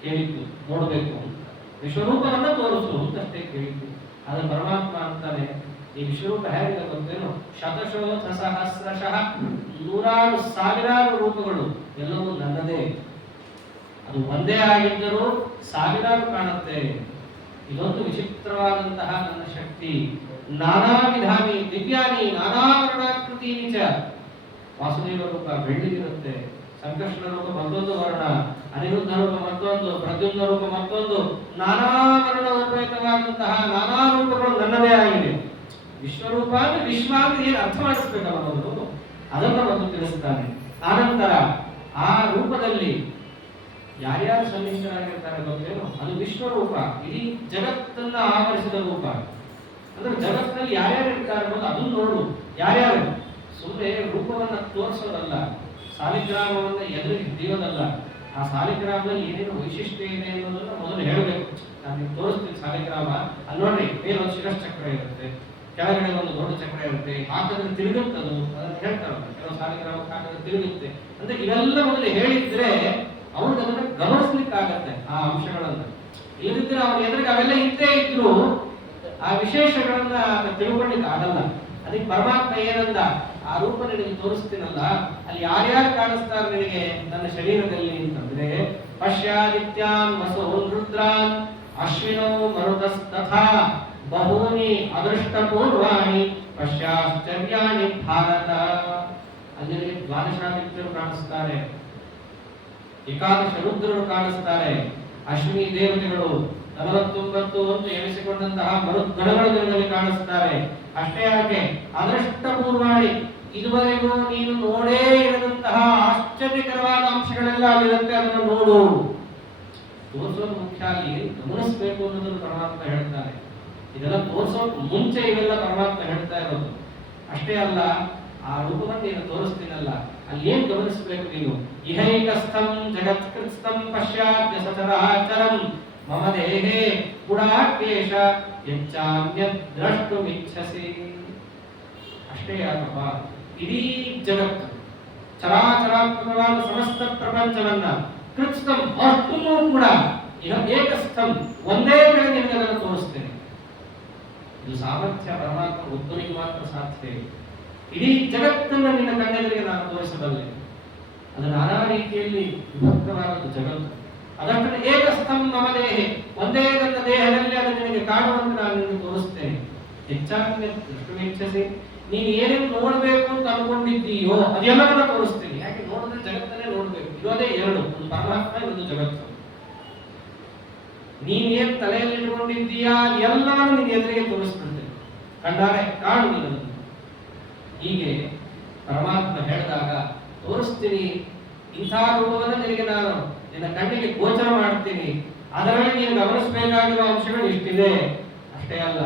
ಕೇಳಿದ್ದು ನೋಡ್ಬೇಕು ಅಂತ, ವಿಶ್ವರೂಪವನ್ನ ತೋರಿಸು ಅಂತಷ್ಟೇ ಕೇಳಿದ್ದು. ಅದು ಪರಮಾತ್ಮ ಅಂತಾನೆ, ಈ ವಿಶ್ವರೂಪ ಹೇಗಿದೆ ಗೊತ್ತೇನು? ಶತಶೋಥ ಸಹಸ್ರಶಃ, ನೂರಾರು ಸಾವಿರಾರು ರೂಪಗಳು ಎಲ್ಲವೂ ನನ್ನದೇ. ಅದು ಒಂದೇ ಆಗಿದ್ದರೂ ಸಾವಿರಾರು ಕಾಣುತ್ತೆ. ಇದೊಂದು ವಿಚಿತ್ರವಾದಂತಹ ನನ್ನ ಶಕ್ತಿ. ನಾನಾ ವಿಧಾನಿ ದಿವ್ಯಾನಿ ನಾನಾ ವರ್ಣಾಕೃತೀನಿ ಚ. ವಾಸುದೇವ ರೂಪ ಬೆಳ್ಳಿಗಿರುತ್ತೆ, ಸಂಕರ್ಷಣ ರೂಪ ಮತ್ತೊಂದು ವರ್ಣ, ಅನಿರುದ್ಧ ರೂಪ ಮತ್ತೊಂದು, ಪ್ರದ್ಯುಮ್ನ ರೂಪ ಮತ್ತೊಂದು, ನಾನಾ ವರ್ಣ ಉಪಯುಕ್ತವಾದಂತಹ ನಾನಾ ರೂಪಗಳು ನನ್ನದೇ ಆಗಿದೆ. ವಿಶ್ವರೂಪ ಅಂದ್ರೆ ವಿಶ್ವ ಅಂದ್ರೆ ಏನು ಅರ್ಥ ಮಾಡಿಸ್ಬೇಕಲ್ಲ ಮೊದಲು, ಅದನ್ನು ಒಂದು ತಿಳಿಸ್ತಾನೆ. ಆನಂತರ ಆ ರೂಪದಲ್ಲಿ ಯಾರ್ಯಾರು ಸನ್ನಿಹಿತರಾಗಿರ್ತಾರೆ ಗೊತ್ತೇನು? ಅದು ವಿಶ್ವರೂಪ, ಇಡೀ ಜಗತ್ತನ್ನ ಆವರಿಸಿದ ರೂಪ. ಅಂದ್ರೆ ಜಗತ್ತಿನಲ್ಲಿ ಯಾರ್ಯಾರು ಇರ್ತಾರೆ ಅನ್ನೋದು ಅದನ್ನು ನೋಡು. ಯಾರ್ಯಾರು ಸುಮ್ಮನೆ ರೂಪವನ್ನ ತೋರಿಸೋದಲ್ಲ, ಸಾಲಿಗ್ರಾಮವನ್ನ ಎದುರಿಗೆ ಹಿಡಿಯೋದಲ್ಲ. ಆ ಸಾಲಿಗ್ರಾಮದಲ್ಲಿ ಏನೇನು ವೈಶಿಷ್ಟ್ಯ ಇದೆ ಅನ್ನೋದನ್ನ ಮೊದಲು ಹೇಳಬೇಕು. ನಾನು ನಿಮ್ಗೆ ತೋರಿಸ್ತೀನಿ ಸಾಲಿಗ್ರಾಮ, ಅಲ್ಲಿ ನೋಡ್ರಿ ಮೇಲೊಂದು ಶಿರಶ್ಚಕ್ರ ಇರುತ್ತೆ, ಕೆಳಗಡೆ ಒಂದು ದೊಡ್ಡ ಚಕ್ರ ಇರುತ್ತೆ, ಹಾಕಿದ್ರೆ ತಿರುಗುತ್ತದು, ಅದನ್ನು ಹೇಳ್ತಾರಲ್ಲ ಕೆಲವು ಸಾಲಿಗ್ರಾಮಕ್ಕೆ ಹಾಕಿದ್ರೆ ತಿರುಗುತ್ತೆ ಅಂದ್ರೆ ಇವೆಲ್ಲ ಮೊದಲು ಹೇಳಿದ್ರೆ ಅವ್ರಿಗೆ ಅದನ್ನ ಗಮನಿಸ್ಲಿಕ್ಕಾಗತ್ತೆ ಆ ಅಂಶಗಳನ್ನ. ಇಲ್ಲದಿದ್ರೆ ಅವ್ರ ಎದುರಿಗೆ ಅವೆಲ್ಲ ಇದ್ದೇ ಇದ್ರು ಆ ವಿಶೇಷಗಳನ್ನ ತಿಳ್ಕೊಳ್ಳಿಕ್ಕೆ ಆಗಲ್ಲ. ಅದಕ್ಕೆ ಪರಮಾತ್ಮ ಏನಂದ, ಆ ರೂಪ ನಿನಗೆ ತೋರಿಸ್ತೀನಲ್ಲ, ಅಲ್ಲಿ ಯಾರ್ಯಾರು ಕಾಣಿಸ್ತಾರೆ ನಿನಗೆ ನನ್ನ ಶರೀರದಲ್ಲಿ ಅಂತಂದ್ರೆ, ಪಶ್ಯಾದಿತ್ಯಾನ್ ವಸೋನ್ ರುದ್ರಾನ್ ಅಶ್ವಿನೋ ಮರುತಸ್ತಥಾ ಬಹೂನಿ ಅದೃಷ್ಟಪೂರ್ವಾಣಿ ಪಶ್ಚಾಶ್ಚರ್ಯಾಣಿ ಭಾರತ. ಅಲ್ಲಿ ದ್ವಾದಶಾದಿತ್ಯರು ಕಾಣಿಸ್ತಾರೆ, ಏಕಾದಶ ರುದ್ರರು ಕಾಣಿಸ್ತಾರೆ, ಅಶ್ವಿನಿ ದೇವತೆಗಳು 49 ಅಂತ ಎನಿಸಿಕೊಂಡಂತಹ ಮರುದ್ಗಣಗಳು ನಿನ್ನಲ್ಲಿ ಕಾಣಿಸ್ತಾರೆ. ಅಷ್ಟೇ ಯಾಕೆ ಅದೃಷ್ಟಪೂರ್ವಾಣಿ, ಇದುವರೆಗೂ ನೀನು ನೋಡೇ ಇರದಂತಹ ಆಶ್ಚರ್ಯಕರವಾದ ಅಂಶಗಳೆಲ್ಲ ಅಲ್ಲಿರುತ್ತೆ, ಅದನ್ನು ನೋಡು. ತೋರಿಸೋದು ಮುಖ್ಯ, ಅಲ್ಲಿ ಗಮನಿಸಬೇಕು ಅನ್ನೋದನ್ನು ಪರಮಾತ್ಮ ಹೇಳ್ತಾನೆ. ಇದೆಲ್ಲ ತೋರಿಸೋಕೆ ಮುಂಚೆ ಇವೆಲ್ಲ ಪರಮಾತ್ಮ ಹೇಳ್ತಾ ಇರೋದು. ಅಷ್ಟೇ ಅಲ್ಲ, ಆ ರೂಪವನ್ನು ನೀನು ತೋರಿಸ್ತೀನಲ್ಲ, ಅಲ್ಲಿ ಏನ್ ಗಮನಿಸಬೇಕು ನೀನು? ಇಹೈಕಸ್ಥಂ ಜಗತ್ಕೃತ್ಸ್ಥಂ ಪಶ್ಚಾತ್ಯ ಸಚರಾಚರಂ ಮಮ ದೇಹೇ ಗುಡಾಕೇಶ ಯಚ್ಚಾನ್ಯದ್ ದ್ರಷ್ಟುಮಿಚ್ಛಸಿ. ಅಷ್ಟೇ ಯಾಕಪ್ಪ, ಇಡೀ ಜಗತ್ತು ಚರಾಚರಾತ್ಮಕವಾದ ಸಮಸ್ತ ಪ್ರಪಂಚವನ್ನ ಕೃತ್ಸ್ಥಂ ಅಷ್ಟನ್ನೂ ಕೂಡ ಏಕಸ್ಥಂ ಒಂದೇ ಕಡೆ ನಿಮಗೆ ಅದನ್ನು ತೋರಿಸ್ತೇನೆ. ಇದು ಸಾಮರ್ಥ್ಯ ಪರಮಾತ್ಮ ಒಬ್ಬನಿಗೆ ಮಾತ್ರ ಸಾಧ್ಯ. ಇಡೀ ಜಗತ್ತನ್ನ ನಿನ್ನ ಕಣ್ಣೆದುರಿಗೆ ನಾನು ತೋರಿಸಬಲ್ಲೆ. ಅದು ನಾನಾ ರೀತಿಯಲ್ಲಿ ವಿಭಕ್ತವಾದ ಜಗತ್ತು. ಅದಕ್ಕೆ ಏಕಸ್ಥಂ ಮಮ ದೇಹೆ, ಒಂದೇ ನನ್ನ ದೇಹದಲ್ಲಿ ಅದು ನಿನಗೆ ಕಾಣುವಂತೆ ನಾನು ನಿನಗೆ ತೋರಿಸ್ತೇನೆ. ಹೆಚ್ಚಾಗಿ ದೃಷ್ಟವೀಕ್ಷಿಸಿ ನೀನು ಏನೇನು ನೋಡ್ಬೇಕು ಅಂತ ಅನ್ಕೊಂಡಿದ್ದೀಯೋ ಅದೆಲ್ಲವನ್ನ ತೋರಿಸ್ತೀನಿ. ಯಾಕೆ ನೋಡಿದ್ರೆ ಜಗತ್ತನ್ನೇ ನೋಡ್ಬೇಕು. ಇರೋದೇ ಎರಡು, ಒಂದು ಪರಮಾತ್ಮ, ಇನ್ನೊಂದು ಜಗತ್ತು. ನೀನೇನ್ ತಲೆಯಲ್ಲಿ ಇಟ್ಕೊಂಡಿದ್ದೀಯಾ ಎಲ್ಲವನ್ನು ನಿನ್ನ ಎದುರಿಗೆ ತೋರಿಸ್ಬಿಡ್ತೇನೆ. ಕಂಡಾರೆ ಕಾಣು ನೀನು. ಹೀಗೆ ಪರಮಾತ್ಮ ಹೇಳಿದಾಗ ತೋರಿಸ್ತೀನಿ, ಇಂಥ ರೂಪವನ್ನು ನಿನಗೆ ನಾನು ನಿನ್ನ ಕಣ್ಣಿಗೆ ಗೋಚರ ಮಾಡ್ತೀನಿ. ಅದರಲ್ಲಿ ನೀನು ಗಮನಿಸಬೇಕಾಗಿರುವ ಅಂಶಗಳು ಇಷ್ಟಿದೆ. ಅಷ್ಟೇ ಅಲ್ಲ,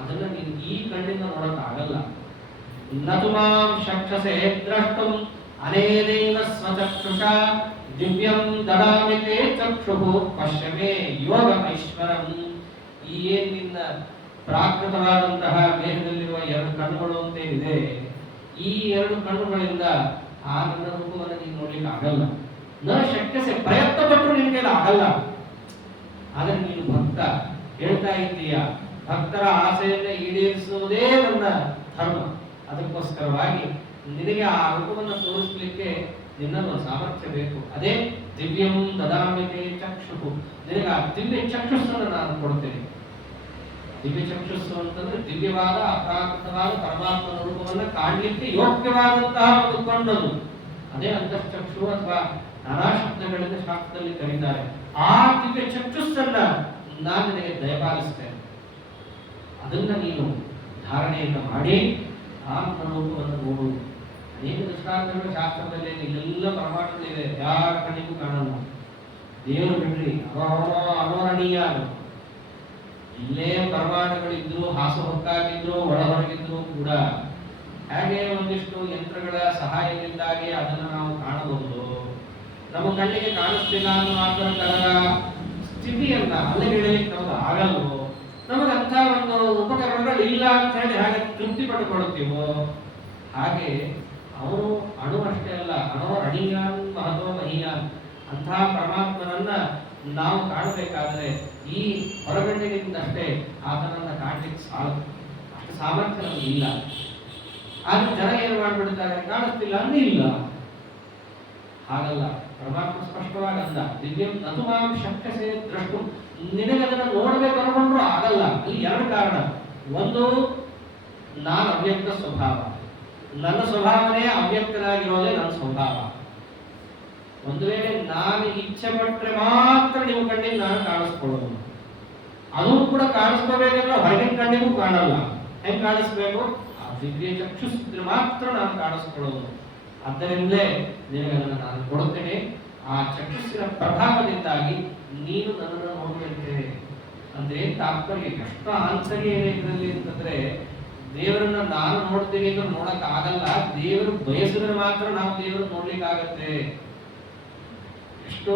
ಅದನ್ನ ನೀನು ಈ ಕಣ್ಣಿಂದ ನೋಡಕ್ಕಾಗಲ್ಲ. ನತು ಮಾಂ ಶಕ್ಷಸೆ ದ್ರಷ್ಟುಂ ಅನೇನೈವ ಸ್ವಚಕ್ಷುಷ ದಿವ್ಯಂ ದದಾಮಿ ತೇ ಚಕ್ಷುಃ ಪಶ್ಯಮೇ ಯೋಗಮೈಶ್ವರಂ. ಈ ಏನ್ ನಿನ್ನ ಪ್ರಾಕೃತವಾದಂತಹ ದೇಹದಲ್ಲಿರುವ ಎರಡು ಕಣ್ಣುಗಳು ಅಂತೇನಿದೆ, ಈ ಎರಡು ಕಣ್ಣುಗಳಿಂದ ಆ ನನ್ನ ರೂಪವನ್ನು ನೀನು ನೋಡ್ಲಿಕ್ಕೆ ಆಗಲ್ಲ. ನ ಶಕ್ಯಸೆ, ಪ್ರಯತ್ನ ಪಟ್ಟರು ನಿನಗೆ ಆಗಲ್ಲ. ಆದರೆ ನೀನು ಭಕ್ತ, ಹೇಳ್ತಾ ಇದ್ದೀಯ, ಭಕ್ತರ ಆಸೆಯನ್ನ ಈಡೇರಿಸುವುದೇ ನನ್ನ ಧರ್ಮ. ಅದಕ್ಕೋಸ್ಕರವಾಗಿ ನಿನಗೆ ಆ ರೂಪವನ್ನು ತೋರಿಸಲಿಕ್ಕೆ ನಿನ್ನನ್ನು ಸಾಮರ್ಥ್ಯ ಬೇಕು. ಅದೇ ದಿವ್ಯಂ ದದಾಮಿ ತೇ ಚಕ್ಷುಃ, ನಿನಗೆ ಆ ದಿವ್ಯ ಚಕ್ಷುಸ್ಸನ್ನು ನಾನು ಕೊಡ್ತೇನೆ. ದಿವ್ಯ ಚಕ್ಷುಸ್ಸು ಅಂತಂದ್ರೆ ದಿವ್ಯವಾದ ಅಪ್ರಾಕೃತವಾದ ಪರಮಾತ್ಮನ ರೂಪವನ್ನು ಕಾಣಲಿಕ್ಕೆ ಯೋಗ್ಯವಾದಂತಹ ಒಂದು ಕಣ್ಣದು. ಅದೇ ಅಂತಶ್ಚಕ್ಷು ಅಥವಾ ನಾನಾ ಶಬ್ದಗಳಿಂದ ಶಾಸ್ತ್ರದಲ್ಲಿ ಕರೀತಾರೆ. ಆ ದಿವ್ಯ ಚಕ್ಷುಸ್ಸನ್ನ ನಾನು ನಿನಗೆ ದಯಪಾಲಿಸ್ತೇನೆ. ಅದನ್ನ ನೀನು ಧಾರಣೆಯನ್ನು ಮಾಡಿ ಆ ರೂಪವನ್ನು ನೋಡುವುದು. ಅನೇಕ ದೃಷ್ಟಾಂತಗಳು ಶಾಸ್ತ್ರದಲ್ಲಿ ಇಲ್ಲೆಲ್ಲ ಪರಮಾತ್ಮಗಳಿದೆ, ಯಾರ ಕಣ್ಣಿಗೂ ಕಾಣಲ್ಲ. ದೇವರು ಬಿಡ್ರಿ, ಅನೋರಣೀಯ. ಇಲ್ಲೇ ಪರಮಾಣುಗಳಿದ್ರು, ಹಾಸುಹೊಕ್ಕಾಗಿದ್ರು, ಒಳ ಹೊರಗಿದ್ರು ಕೂಡ ಹಾಗೆ ಒಂದಿಷ್ಟು ಯಂತ್ರಗಳ ಸಹಾಯದಿಂದಾಗಿ ಅದನ್ನು ನಾವು ಕಾಣಬಹುದು. ನಮ್ಮ ಕಣ್ಣಿಗೆ ಕಾಣಿಸ್ತಿಲ್ಲ ಅನ್ನೋ ಆತಂಕದ ಸ್ಥಿತಿಯನ್ನ ಅಲ್ಲಿಗೆ ನಮ್ಗೆ ಆಗಲ್ವೋ, ನಮಗಂಥ ಒಂದು ಉಪಕರಣಗಳು ಇಲ್ಲ ಅಂತ ಹೇಳಿ ಹಾಗೆ ತೃಪ್ತಿ ಪಟ್ಟುಕೊಳ್ಳುತ್ತೀವೋ, ಹಾಗೆ ಅವರು ಅಣು ಅಷ್ಟೇ ಅಲ್ಲ, ಅಣೋರಣೀಯಾನ್ ಮಹತೋ ಮಹೀಯಾನ್ ಅಂಥ ಪರಮಾತ್ಮನನ್ನ ನಾವು ಕಾಣಬೇಕಾದ್ರೆ ಈ ಹೊರಗಣ್ಣಿನಿಂದಷ್ಟೇ ಆತನನ್ನ ಕಾಣಲಿಕ್ಕೆ ಅಷ್ಟು ಸಾಮರ್ಥ್ಯ ನಮಗೆ ಇಲ್ಲ. ಆದ್ರೆ ಜನ ಏನು ಮಾಡ್ಬಿಡ್ತಾರೆ, ಕಾಣಿಸ್ತಿಲ್ಲ ಅಂದ್ರೆ ಇಲ್ಲ. ಹಾಗಲ್ಲ, ಪರಮಾತ್ಮ ಸ್ಪಷ್ಟವಾಗಿ ಅಂದ, ದಿವ್ಯಂ ನತು ಮಾಂ ಶಕ್ಯಸೆ ದ್ರಷ್ಟು, ನಿನಗೆ ಅದನ್ನ ನೋಡ್ಬೇಕು ಅನ್ಕೊಂಡ್ರು ಆಗಲ್ಲ. ಅಲ್ಲಿ ಎರಡು ಕಾರಣ. ಒಂದು, ನಾನು ಅವ್ಯಕ್ತ ಸ್ವಭಾವ, ನನ್ನ ಸ್ವಭಾವನೇ ಅವ್ಯಕ್ತನಾಗಿರೋದೇ ನನ್ನ ಸ್ವಭಾವ. ಒಂದು ವೇಳೆ ನಾನು ಇಚ್ಛೆ ಪಟ್ಟರೆ ಮಾತ್ರ ನೀವು ಕಣ್ಣಿಗೆ ನಾನು ಕಾಣಿಸ್ಕೊಳ್ಳೋದು. ಅದು ಕೂಡ ಕಾಣಿಸ್ಕೋಬೇಕಂದ್ರೆ ಹೊರಗಿನ ಕಣ್ಣಿಗೂ ಕಾಣಲ್ಲ. ಹೆಂಗ್ ಕಾಣಿಸ್ಬೇಕು? ಆ ದಿವ್ಯ ಚಕ್ಷುಸಿದ್ರೆ ಮಾತ್ರ ನಾನು ಕಾಣಿಸ್ಕೊಳ್ಳೋದು. ಆದ್ದರಿಂದಲೇ ನಿನಗೆ ಅದನ್ನು ನಾನು ಕೊಡುತ್ತೇನೆ. ಆ ಚಕ್ಷುಸಿನ ಪ್ರಭಾವದಿಂದಾಗಿ ನೀನು ನನ್ನನ್ನು ನೋಡುವಂತೆ ಅಂದ್ರೆ ತಾತ್ಪರ್ಯ. ಕಷ್ಟ ಆನ್ಸರ್ ಏನೇ ಇದರಲ್ಲಿ ಅಂತಂದ್ರೆ, ದೇವರನ್ನ ನಾನು ನೋಡ್ತೀನಿ ಅಂತ ನೋಡಕ್ ಆಗಲ್ಲ. ದೇವರು ಬಯಸಿದ್ರೆ ಮಾತ್ರ ನಾವು ದೇವರು ನೋಡ್ಲಿಕ್ಕೆ ಆಗತ್ತೆ. ಎಷ್ಟೋ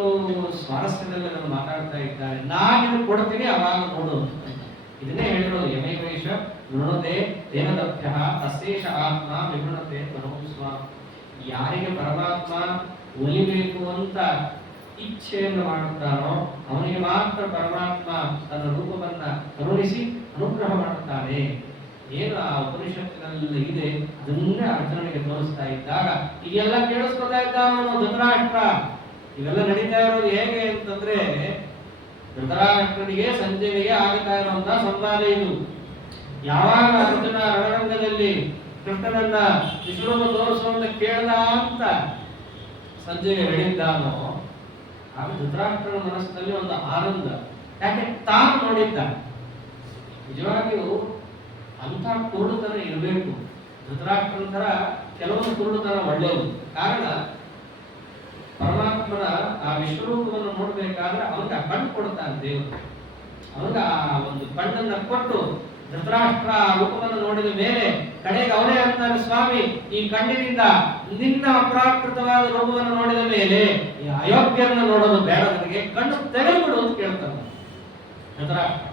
ಸ್ವಾರಸ್ಯದಲ್ಲಿ ನಾನು ಮಾತಾಡ್ತಾ ಇದ್ದಾರೆ. ನಾನು ಕೊಡ್ತೀನಿ, ಅವಾಗ ನೋಡು. ಇದನ್ನೇ ಹೇಳಿರೋದು ಯಮೈವೇಶ ನೋಡದೆ ತೇನದಭ್ಯ ತಸ್ಯೇಷ ಆತ್ಮ ವಿಗುಣತೆ ಮನೋಸ್ವ. ಯಾರಿಗೆ ಪರಮಾತ್ಮ ಒಲಿಬೇಕು ಅಂತ ಇಚ್ಛೆಯನ್ನು ಮಾಡುತ್ತಾನೋ ಅವನಿಗೆ ಮಾತ್ರ ಪರಮಾತ್ಮ ತನ್ನ ರೂಪವನ್ನ ಕರುಣಿಸಿ ಅನುಗ್ರಹ ಮಾಡುತ್ತಾನೆ. ಏನು ಆ ಉಪನಿಷತ್ತಿನಲ್ಲಿ ಇದೆ ಅದನ್ನೇ ಅರ್ಜುನನಿಗೆ ತೋರಿಸ್ತಾ ಇದ್ದಾಗ ಇದೆಲ್ಲ ಕೇಳಿಸ್ಕೊತಾ ಇದ್ದಾನೋ ಧೃತರಾಷ್ಟ್ರ. ಇವೆಲ್ಲ ನಡೀತಾ ಇರೋದು ಹೇಗೆ ಅಂತಂದ್ರೆ, ಧೃತರಾಷ್ಟ್ರನಿಗೆ ಸಂಜಯನಿಗೆ ಆಗ್ತಾ ಇರುವಂತಹ ಸಂವಾದ ಇದು. ಯಾವಾಗ ಅರ್ಜುನ ರಣರಂಗದಲ್ಲಿ ಕೃಷ್ಣನನ್ನ ವಿಶ್ವರೂಪ ತೋರಿಸುವಂತ ಕೇಳ್ದ ಅಂತ ಸಂಜಯ ಹೇಳಿದ್ದಾನೋ, ಆಗ ಧೃತರಾಷ್ಟ್ರನ ಮನಸ್ಸಿನಲ್ಲಿ ಒಂದು ಆನಂದ. ಯಾಕೆ ತಾನು ನೋಡಿದ್ದ. ನಿಜವಾಗಿಯೂ ಅಂಥ ಕುರುಡುತನ ಇರಬೇಕು. ಧೃತರಾಷ್ಟ್ರನ ತರ ಕೆಲವೊಂದು ಕುರುಡುತನ ಒಳ್ಳೆಯದು. ಕಾರಣ, ಪರಮಾತ್ಮನ ಆ ವಿಶ್ವರೂಪವನ್ನು ನೋಡ್ಬೇಕಾದ್ರೆ ಅವನಿಗೆ ಆ ಕಣ್ಣು ಕೊಡ್ತಾನೆ ದೇವರು. ಅವನಿಗೆ ಆ ಒಂದು ಕಣ್ಣನ್ನ ಕೊಟ್ಟು ಧೃತರಾಷ್ಟ್ರ ಆ ರೂಪವನ್ನು ನೋಡಿದ ಮೇಲೆ ಕಡೆಗೆ ಅವರೇ ಅಂತಾನೆ, ಸ್ವಾಮಿ ಈ ಕಣ್ಣಿನಿಂದ ನಿನ್ನ ಅಪ್ರಾಕೃತವಾದ ರೂಪವನ್ನು ನೋಡಿದ ಮೇಲೆ ಈ ಅಯೋಗ್ಯರನ್ನ ನೋಡೋದು ಬೇಡ, ನನಗೆ ಕಣ್ಣು ತೆರೆಬಿಡು ಅಂತ ಕೇಳ್ತಾನೆ ಧೃತರಾಷ್ಟ್ರ.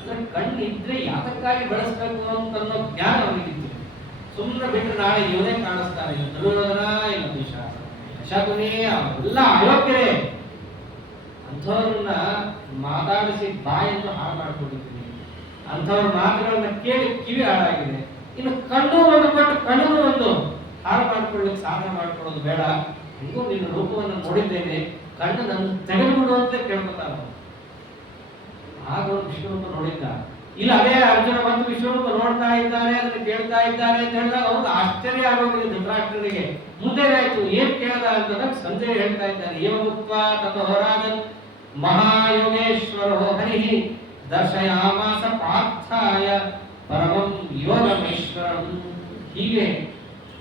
ಅಂದ್ರೆ ಕಣ್ಣು ಇದ್ರೆ ಯಾತಕ್ಕಾಗಿ ಬೆಳೆಸ್ಬೇಕು ಅಂತನ್ನೋ ಜ್ಞಾನ ಅವನಿಗಿತ್ತು. ಸುಮ್ಮನೆ ಬಿಟ್ಟರೆ ನಾಳೆ ಇವನೇ ಕಾಣಿಸ್ತಾನೆ, ದುರ್ಯೋಧನ ಇಲ್ಲ ದುಶಾಸನ ಶಕುನಿ ಎಲ್ಲ ಅಯೋಗ್ಯರೇ. ಅಂಥವ್ರನ್ನ ಮಾತಾಡಿಸಿ ಬಾಯನ್ನು ಹಾಳು ಮಾಡ್ಕೊಂಡಿದ್ದೀನಿ. ಅಂಥವ್ರ ಮಾತುಗಳನ್ನ ಕೇಳಿ ಕಿವಿ ಹಾಳಾಗಿದೆ. ಇನ್ನು ಕಣ್ಣು ಒಂದು ಕೊಟ್ಟು ಕಣ್ಣು ಒಂದು ಹಾಳು ಮಾಡ್ಕೊಳ್ಳಿಕ್ಕೆ ಸಾಧನೆ ಮಾಡ್ಕೊಳ್ಳೋದು ಬೇಡ. ಹೆಂಗೂ ನಿನ್ನ ರೂಪವನ್ನು ನೋಡಿದ್ದೇನೆ, ಕಣ್ಣನ್ನು ತೆಗೆದುಬಿಡು ಅಂತ ಕೇಳ್ಕೊತಾನ. ಆಗ ವಿಶ್ವರೂಪ ನೋಡಿದ್ದ. ಇಲ್ಲ ಅದೇ ಅರ್ಜುನ ಮತ್ತು ವಿಶ್ವರೂಪ ನೋಡ್ತಾ ಇದ್ದಾನೆ, ಅದನ್ನು ಕೇಳ್ತಾ ಇದ್ದಾನೆ ಅಂತ ಹೇಳಿದಾಗ ಅವ್ರಿಗೆ ಆಶ್ಚರ್ಯ ಆಗೋಗಿದೆ ಧೃತರಾಷ್ಟ್ರನಿಗೆ. ಮುಂದೆ ಆಯ್ತು ಏನ್ ಕೇಳ್ದ ಅಂತಂದಾಗ ಸಂಜಯ ಹೇಳ್ತಾ ಇದ್ದಾನೆ, ಏವಮುಕ್ತ ತತೋರಾಜನ್ ಮಹಾಯೋಗೇಶ್ವರೋ ಹರಿ ದರ್ಶಯಾಮಾಸ ಪಾರ್ಥಾಯ ಪರಮಂ ಯೋಗಮೇಶ್ವರಂ. ಹೀಗೆ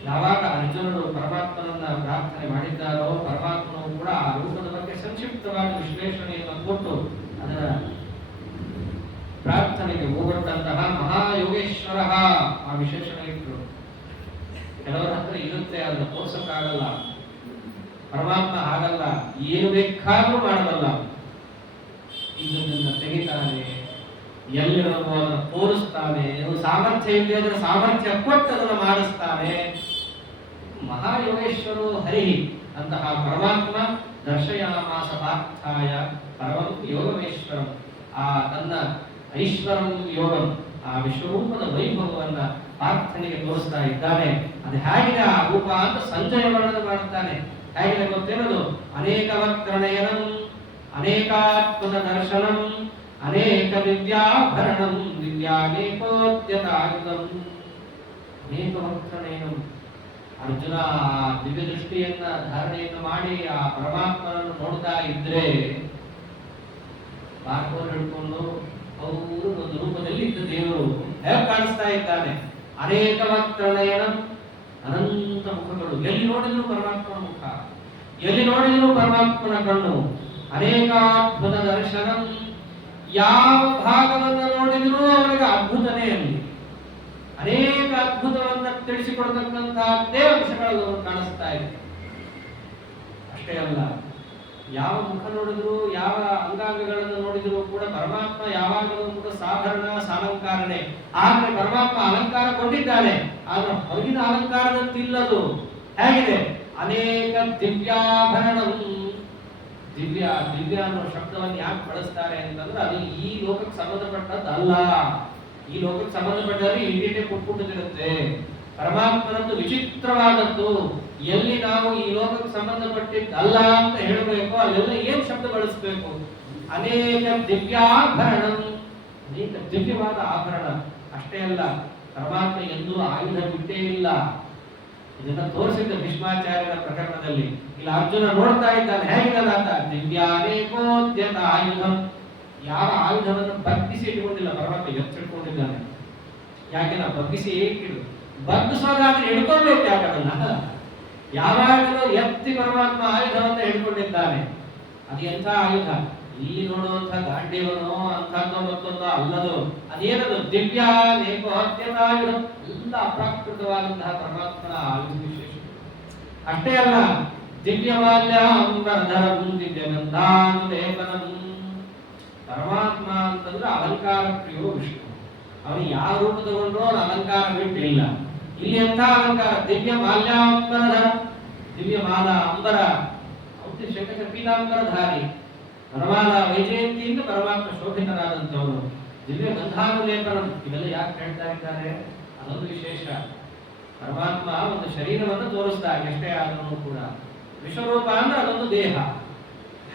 ಯಾವಾಗ ಅರ್ಜುನರು ಪರಮಾತ್ಮನನ್ನ ಪ್ರಾರ್ಥನೆ ಮಾಡಿದ್ದಾರೋ ಪರಮಾತ್ಮನು ಕೂಡ ಆ ರೂಪದ ಬಗ್ಗೆ ಸಂಕ್ಷಿಪ್ತವಾದ ವಿಶ್ಲೇಷಣೆಯನ್ನು ಕೊಟ್ಟು ಅದರ ಪ್ರಾರ್ಥನೆಗೆ ಹೋಗೊಟ್ಟಂತಹ ಮಹಾಯೋಗೇಶ್ವರ ಆ ವಿಶೇಷಣ ಇಟ್ಟರು. ಕೆಲವರ ಹತ್ರ ಇರುತ್ತೆ, ಅದನ್ನು ತೋರ್ಸಕ್ಕಾಗಲ್ಲ. ಪರಮಾತ್ಮ ಹಾಗಲ್ಲ, ಏನು ಬೇಕಾದ್ರೂ ಮಾಡಬಲ್ಲ. ಇದನ್ನ ತೆಗಿತಾನೆ, ಎಲ್ಲಿರೋದು ಅದನ್ನು ತೋರಿಸ್ತಾನೆ, ಸಾಮರ್ಥ್ಯ ಇದೆ ಅದರ ಸಾಮರ್ಥ್ಯ ಕೊಟ್ಟು ಅದನ್ನು ಮಾಡಿಸ್ತಾನೆ. ಮಹಾಯೋಗೇಶ್ವರೋ ಹರಿ ಅಂತಹ ಪರಮಾತ್ಮ ದರ್ಶಯಾಮಾಸ ಪಾರ್ಥಾಯ ಪರಮಂ ಯೋಗಮೇಶ್ವರಂ. ಆ ತನ್ನ ಐಶ್ವರಂ ಯೋಗಂ, ಆ ವಿಶ್ವರೂಪದ ವೈಭವವನ್ನ ಪಾರ್ಥನಿಗೆ ತೋರಿಸ್ತಾ ಇದ್ದಾನೆ. ಅದು ಹೇಗಿದೆ ಆ ರೂಪ ಅಂತ ಸಂಜಯ ವರ್ಣನೆ ಮಾಡುತ್ತಾನೆ. ಹೇಗಿದೆ ಗೊತ್ತೇನದು? ಅನೇಕ ವಕ್ರನಯನಂ ಅನೇಕಾತ್ಮದ ದರ್ಶನಂ ಅನೇಕ ದಿವ್ಯಾಭರಣಂ ದಿವ್ಯಾನೇಕೋದ್ಯತಾಯುಧಂ. ಅನೇಕ ವಕ್ರನಯನಂ, ಅರ್ಜುನ ದಿವ್ಯ ದೃಷ್ಟಿಯನ್ನ ಧಾರಣೆಯನ್ನು ಮಾಡಿ ಆ ಪರಮಾತ್ಮನನ್ನು ನೋಡ್ತಾ ಇದ್ರೆ ಬಾರ್ಕೋಲ್ ಹಿಡ್ಕೊಂಡು ಅವರು ಒಂದು ರೂಪದಲ್ಲಿ ಇದ್ದ ದೇವರು ಹೇಗೆ ಕಾಣಿಸ್ತಾ ಇದ್ದಾನೆ. ಅನೇಕ ವಕ್ರನಯನ, ಅನಂತ ಮುಖಗಳು, ಎಲ್ಲಿ ನೋಡಿದ್ರು ಪರಮಾತ್ಮನ ಮುಖ, ಎಲ್ಲಿ ನೋಡಿದ್ರು ಪರಮಾತ್ಮನ ಕಣ್ಣು. ಅನೇಕಾದ್ಭುತ ದರ್ಶನಂ, ಯಾವ ಭಾಗವನ್ನ ನೋಡಿದ್ರು ಅವರಿಗೆ ಅದ್ಭುತನೇ ಅಲ್ಲಿ. ಅನೇಕ ಅದ್ಭುತವನ್ನ ತಿಳಿಸಿಕೊಡ್ತಕ್ಕಂತಹದ್ದೇ ಅಂಶಗಳು ಕಾಣಿಸ್ತಾ ಇದೆ. ಅಷ್ಟೇ ಅಲ್ಲ, ಯಾವ ಮುಖ ನೋಡಿದ್ರು ಯಾವ ಅಂಗಾಂಗಗಳನ್ನು ನೋಡಿದ್ರು ಕೂಡ ಪರಮಾತ್ಮ ಯಾವಾಗಲೂ ಕೂಡ ಸಾಧಾರಣ ಸಾಲಂಕಾರನೇ. ಆದ್ರೆ ಪರಮಾತ್ಮ ಅಲಂಕಾರ ಕೊಂಡಿದ್ದಾನೆ, ಆದ್ರೆ ಹೊರಗಿನ ಅಲಂಕಾರದಂತಿಲ್ಲದು. ಹೇಗಿದೆ? ಅನೇಕ ದಿವ್ಯಾಭರಣಂ. ದಿವ್ಯ ದಿವ್ಯ ಅನ್ನೋ ಶಬ್ದವನ್ನು ಯಾಕೆ ಬಳಸ್ತಾರೆ ಅಂತಂದ್ರೆ ಅದು ಈ ಲೋಕಕ್ಕೆ ಸಂಬಂಧಪಟ್ಟದ್ದಲ್ಲ. ಈ ಲೋಕಕ್ಕೆ ಸಂಬಂಧಪಟ್ಟರೆ ಇಂಡಿಯೇ ಕೊಟ್ಬಿಟ್ಟಿರುತ್ತೆ. ಪರಮಾತ್ಮನದ್ದು ವಿಚಿತ್ರವಾದದ್ದು. ಎಲ್ಲಿ ನಾವು ಈ ಲೋಕಕ್ಕೆ ಸಂಬಂಧಪಟ್ಟಿದ್ದಲ್ಲ ಅಂತ ಹೇಳಬೇಕು, ಅಲ್ಲೆಲ್ಲ ಏನ್ ಶಬ್ದ ಬಳಸಬೇಕು? ಅನೇಕ ದಿವ್ಯಾಭರಣ, ಅನೇಕ ದಿವ್ಯವಾದ ಆಭರಣ. ಅಷ್ಟೇ ಅಲ್ಲ, ಪರಮಾತ್ಮ ಎಂದೂ ಆಯುಧ ಬಿಟ್ಟೇ ಇಲ್ಲ. ಇದನ್ನ ತೋರಿಸಿದ್ದ ಭೀಷ್ಮಾಚಾರ್ಯರ ಪ್ರಕರಣದಲ್ಲಿ. ಇಲ್ಲಿ ಅರ್ಜುನ ನೋಡ್ತಾ ಇದ್ದಾನೆ ಹೇಗಿಲ್ಲ ಅಂತ. ದಿವ್ಯಾನೇಕೋದ್ಯತ ಆಯುಧಂ, ಯಾವ ಆಯುಧವನ್ನು ಬಗ್ಗಿಸಿ ಇಟ್ಕೊಂಡಿಲ್ಲ ಪರಮಾತ್ಮ, ಎತ್ತಿಟ್ಕೊಂಡಿದ್ದಾನೆ. ಯಾಕೆ ನಾವು ಬಗ್ಗಿಸಿ ಇಟ್ಟಿಡು, ಬಗ್ಗಿಸೋದಾದ್ರೆ ಹಿಡ್ಕೊಳ್ಬೇಕು. ಯಾಕದನ್ನ ಯಾವಾಗಲೂ ಎತ್ತಿ ಪರಮಾತ್ಮ ಆಯುಧವನ್ನ ಹಿಡ್ಕೊಂಡಿದ್ದಾನೆ. ಅದು ಎಂಥ ಆಯುಧ? ಇಲ್ಲಿ ನೋಡುವಂಥ ಗಾಂಡೀವನೋ ಅಂಥದ್ದೋ ಮತ್ತೊಂದೋ ಅಲ್ಲದು. ಅದೇನದು? ದಿವ್ಯ ನೇಕೋದ್ಯತ ಆಯುಧ. ಎಲ್ಲ ಅಪ್ರಾಕೃತವಾದಂತಹ ಪರಮಾತ್ಮನ ಆಯುಧ ವಿಶೇಷ. ಅಷ್ಟೇ ಅಲ್ಲ, ದಿವ್ಯ ಮಾಲ್ಯಾಂಬರಧರಂ ದಿವ್ಯ ಗಂಧಾನುಲೇಪನಂ. ಪರಮಾತ್ಮ ಅಂತಂದ್ರೆ ಅಲಂಕಾರ ಪ್ರಿಯೋ ವಿಷ್ಣು. ಅವನು ಯಾವ ರೂಪ ತಗೊಂಡ್ರು ಅವನ ಅಲಂಕಾರ ಬಿಟ್ಟಿಲ್ಲ. ಇಲ್ಲಿ ಎಂಥ ಅಲಂಕಾರ? ದಿವ್ಯ ಮಾಲ್ಯಾಂಬರಧರ, ದಿವ್ಯ ಮಾಲ ಅಂಬರ, ಶೇಖರ ಪೀತಾಂಬರಧಾರಿ. ವರಮಾಲ ವೈಜಯಂತಿಯಿಂದ ಪರಮಾತ್ಮ ಶೋಭಿತನಾದಂಥವನು. ದಿವ್ಯ ಗಂಧಾನುಲೇಪನಂ. ಇವೆಲ್ಲ ಯಾಕೆ ಹೇಳ್ತಾ ಇದ್ದಾರೆ? ಅದೊಂದು ವಿಶೇಷ. ಪರಮಾತ್ಮ ಒಂದು ಶರೀರವನ್ನು ತೋರಿಸ್ತಾ, ಎಷ್ಟೇ ಆದರೂ ಕೂಡ ವಿಶ್ವರೂಪ ಅಂದ್ರೆ ಅದೊಂದು ದೇಹ.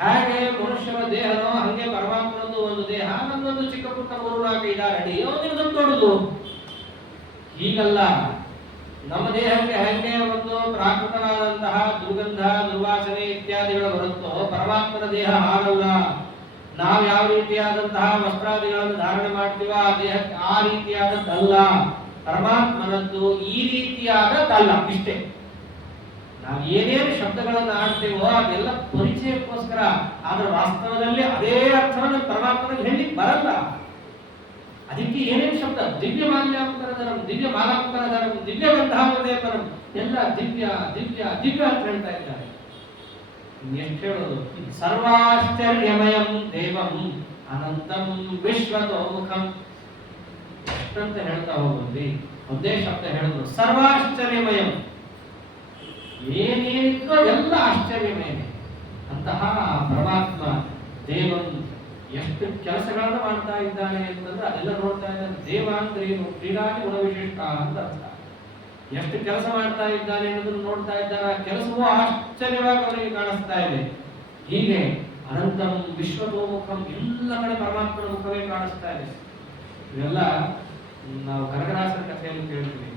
ಹಾಗೆ ಮನುಷ್ಯನ ದೇಹನೋ ಹಂಗೆ ಪರಮಾತ್ಮನದು ಒಂದು ದೇಹ, ನನ್ನೊಂದು ಚಿಕ್ಕ ಪುಟ್ಟ 3-4-5 ಅಡಿ, ಅವನಿಗೆ ದೊಡ್ಡದು. ಹೀಗಲ್ಲ, ನಮ್ಮ ದೇಹಕ್ಕೆ ಹಂಗೆ ಒಂದು ಪ್ರಾಕೃತವಾದಂತಹ ದುರ್ಗಂಧ ದುರ್ವಾಸನೆ ಇತ್ಯಾದಿಗಳು ಬರುತ್ತೋ, ಪರಮಾತ್ಮನ ದೇಹ ಹಾಗಲ್ಲ. ನಾವು ಯಾವ ರೀತಿಯಾದಂತಹ ವಸ್ತ್ರಾದಿಗಳನ್ನು ಧಾರಣೆ ಮಾಡ್ತೀವೋ ಆ ದೇಹಕ್ಕೆ ಆ ರೀತಿಯಾದದ್ದಲ್ಲ. ಪರಮಾತ್ಮನದ್ದು ಈ ರೀತಿಯಾದದ್ದಲ್ಲ. ಇಷ್ಟೇ. ನಾವು ಏನೇನು ಶಬ್ದಗಳನ್ನು ಆಡ್ತೇವೋ ಅದೆಲ್ಲ ಪರಿಚಯಕ್ಕೋಸ್ಕರ. ಆದ್ರೆ ವಾಸ್ತವದಲ್ಲಿ ಅದೇ ಅರ್ಥವನ್ನು ಪರಮಾತ್ಮನಿಗೆ ಹೇಳಲಿಕ್ಕೆ ಬರಲ್ಲ. ಅದಕ್ಕೆ ಏನೇನು ಶಬ್ದ? ದಿವ್ಯ ಮಾಲ್ಯಾಂಬರಧರಂ, ದಿವ್ಯ ಮಾಲಾಂಬರಧರಂ, ದಿವ್ಯ ಗಂಧಾನುಲೇಪನಂ, ಎಲ್ಲ ದಿವ್ಯ ದಿವ್ಯ ದಿವ್ಯ ಅಂತ ಹೇಳ್ತಾ ಇದ್ದಾರೆ. ಎಷ್ಟು ಹೇಳೋದು? ಸರ್ವಾಶ್ಚರ್ಯಮಯಂ ದೇವಂ ಅನಂತಂ ವಿಶ್ವತೋಮುಖಂ. ಎಷ್ಟಂತ ಹೇಳ್ತಾ ಹೋಗೋದ್ರಿ? ಒಂದೇ ಶಬ್ದ ಹೇಳಿದ್ರು, ಸರ್ವಾಶ್ಚರ್ಯಮಯಂ. ಏನೇನಿದ್ರೂ ಎಲ್ಲ ಆಶ್ಚರ್ಯಮಯನೇ. ಅಂತಹ ಪರಮಾತ್ಮ ದೇವಂ ಎಷ್ಟು ಕೆಲಸಗಳನ್ನು ಮಾಡ್ತಾ ಇದ್ದಾನೆ ಅಂತಂದ್ರೆ ಅದೆಲ್ಲ ನೋಡ್ತಾ ಇದ್ದಾನೆ. ದೇವ ಅಂದ್ರೆ ಏನು? ಕ್ರೀಡಾದಿ ಗುಣವಿಶಿಷ್ಟ ಅಂತ ಅರ್ಥ. ಎಷ್ಟು ಕೆಲಸ ಮಾಡ್ತಾ ಇದ್ದಾನೆ ಅನ್ನೋದನ್ನು ನೋಡ್ತಾ ಇದ್ದಾನೆ. ಕೆಲಸವೂ ಆಶ್ಚರ್ಯವಾಗಿ ಅವನಿಗೆ ಕಾಣಿಸ್ತಾ ಇದೆ. ಹೀಗೆ ಅನಂತಂ ವಿಶ್ವತೋಮುಖಂ, ಎಲ್ಲ ಕಡೆ ಪರಮಾತ್ಮನ ಮುಖವೇ ಕಾಣಿಸ್ತಾ ಇದೆ. ಇವೆಲ್ಲ ನಾವು ಕನಕದಾಸರ ಕಥೆಯನ್ನು ಕೇಳ್ತೀವಿ.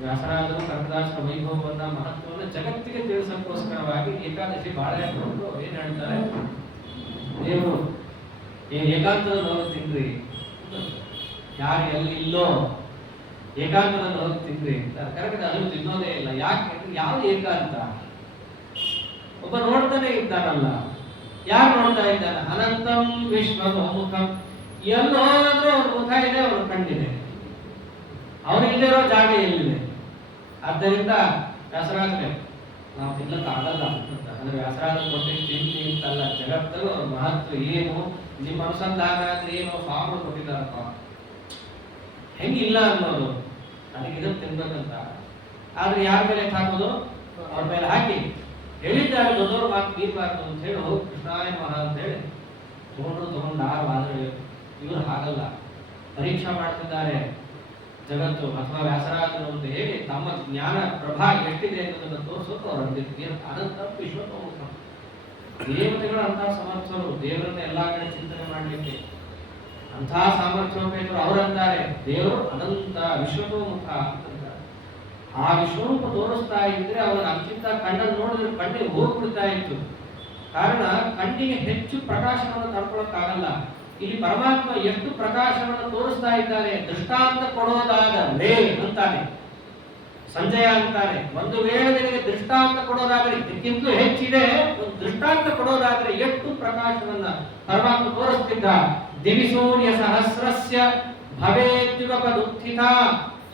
ವ್ಯಾಸರಾಜರು ಕನಕದಾಸರ ವೈಭವವನ್ನ, ಮಹತ್ವವನ್ನು ಜಗತ್ತಿಗೆ ತಿಳಿಸೋಕ್ಕೋಸ್ಕರವಾಗಿ ಏಕಾದಶಿ ಬಾಳೆ ಹಾಕೊಂಡು ಏನ್ ಹೇಳ್ತಾರೆ, ದೇವರು ಏಕಾಂತದಲ್ಲಿ ಹೋಗಿ ತಿಂದ್ರಿ, ಯಾರು ಎಲ್ಲಿ ಇಲ್ಲೋ ಏಕಾಂತದಲ್ಲಿ ಹೋಗಿ ತಿಂದ್ರಿ ಅಂತ. ಕನಕದಾಸರು ತಿನ್ನೋದೇ ಇಲ್ಲ. ಯಾಕೆ? ಯಾವ ಏಕಾಂತ? ಒಬ್ಬ ನೋಡ್ತಾನೆ ಇದ್ದಾನಲ್ಲ. ಯಾರು ನೋಡ್ತಾ ಇದ್ದಾನೆ? ಅನಂತಂ ವಿಶ್ವತೋಮುಖಂ, ಎಲ್ಲೋದ್ರೂ ಅವ್ರ ಮುಖ ಇದೆ, ಅವ್ರ ಕಣ್ಣಿದೆ. ಅವನಿಲ್ಲಿರೋ ಜಾಗ ಎಲ್ಲಿದೆ? ಆದ್ದರಿಂದ ವ್ಯಾಸರಾಜರೇ ನಾವು ತಿನ್ನಕ್ಕಾಗಲ್ಲ ಅಂದ್ರೆ ವ್ಯಾಸರಾಜ ಕೊಟ್ಟಿದ್ದು ತಿಂಡಿ ಅಂತಲ್ಲ, ಜಗತ್ತಲ್ಲೂ ಅವ್ರ ಮಹತ್ವ ಏನು, ನಿಮ್ಮ ಅನುಸಂಧಾನ ಅಂದ್ರೆ ಏನು ಸ್ವಾಮಿ ಕೊಟ್ಟಿದ್ದಾರಪ್ಪ, ಹೆಂಗಿಲ್ಲ ಅನ್ನೋದು. ಅದಕ್ಕೆ ಇದನ್ನು ತಿನ್ಬೇಕಂತ. ಆದ್ರೆ ಯಾರ ಮೇಲೆ ಹಾಕೋದು? ಅವ್ರ ಮೇಲೆ ಹಾಕಿ ಹೇಳಿದ್ದಾರೆ, ದೊಡ್ಡವ್ರ ಮಾತು ಬೀರ್ಬಾರ್ದು ಅಂತ ಹೇಳಿ ಹೋಗಿ ಕೃಷ್ಣಾಯ ಮಹ ಅಂತ ಹೇಳಿ ತಗೊಂಡು ಆದ್ರೆ ಇವರು ಹಾಗಲ್ಲ. ಪರೀಕ್ಷಾ ಮಾಡ್ತಿದ್ದಾರೆ ಜಗತ್ತು ಅಥವಾ ವ್ಯಾಸರಾಜರು ಅಂತ ಹೇಳಿ ತಮ್ಮ ಜ್ಞಾನ ಪ್ರಭಾ ಎಷ್ಟಿದೆ ಅನ್ನೋದನ್ನು ತೋರಿಸೋದು ಅವರು ಅನಂತ ವಿಶ್ವತೋಮುಖ. ದೇವತೆಗಳು ಅಂತಹ ಸಮರ್ಥರು, ದೇವರನ್ನ ಎಲ್ಲಾ ಕಡೆ ಚಿಂತನೆ ಮಾಡಲಿಕ್ಕೆ ಅಂತಹ ಸಾಮರ್ಥ್ಯೋಪೇತರು. ಅವರಂತಾರೆ ದೇವರು ಅನಂತ ವಿಶ್ವತೋಮುಖ ಅಂತಂತಾರೆ. ಆ ವಿಶ್ವರೂಪ ತೋರಿಸ್ತಾ ಇದ್ರೆ ಅವರ ಅಂಕಿಂತ ಕಣ್ಣನ್ನು ನೋಡಿದ್ರೆ ಕಣ್ಣಿಗೆ ಹೋಗ್ಬಿಡ್ತಾ ಇತ್ತು. ಕಾರಣ ಕಣ್ಣಿಗೆ ಹೆಚ್ಚು ಪ್ರಕಾಶವನ್ನು ತಡ್ಕೊಳಕ್ಕಾಗಲ್ಲ. ಇಲ್ಲಿ ಪರಮಾತ್ಮ ಎಷ್ಟು ಪ್ರಕಾಶವನ್ನು ತೋರಿಸ್ತಾ ಇದ್ದಾನೆ. ದೃಷ್ಟಾಂತ ಕೊಡೋದಾದರೆ ಅಂತಾನೆ ಸಂಜಯ ಅಂತಾನೆ, ಒಂದು ವೇಳೆ ನಿನಗೆ ದೃಷ್ಟಾಂತ ಕೊಡೋದಾದರೆ ಇದಕ್ಕಿಂತಲೂ ಹೆಚ್ಚಿದೆ, ಒಂದು ದೃಷ್ಟಾಂತ ಕೊಡೋದಾದರೆ ಎಷ್ಟು ಪ್ರಕಾಶವನ್ನ ಪರಮಾತ್ಮ ತೋರಿಸ್ತಿದ್ದ. ದಿವಿಸೂರ್ಯ ಸಹಸ್ರಸ್ಯ ಭವೇದ್ಯುಗಪದುತ್ಥಿತ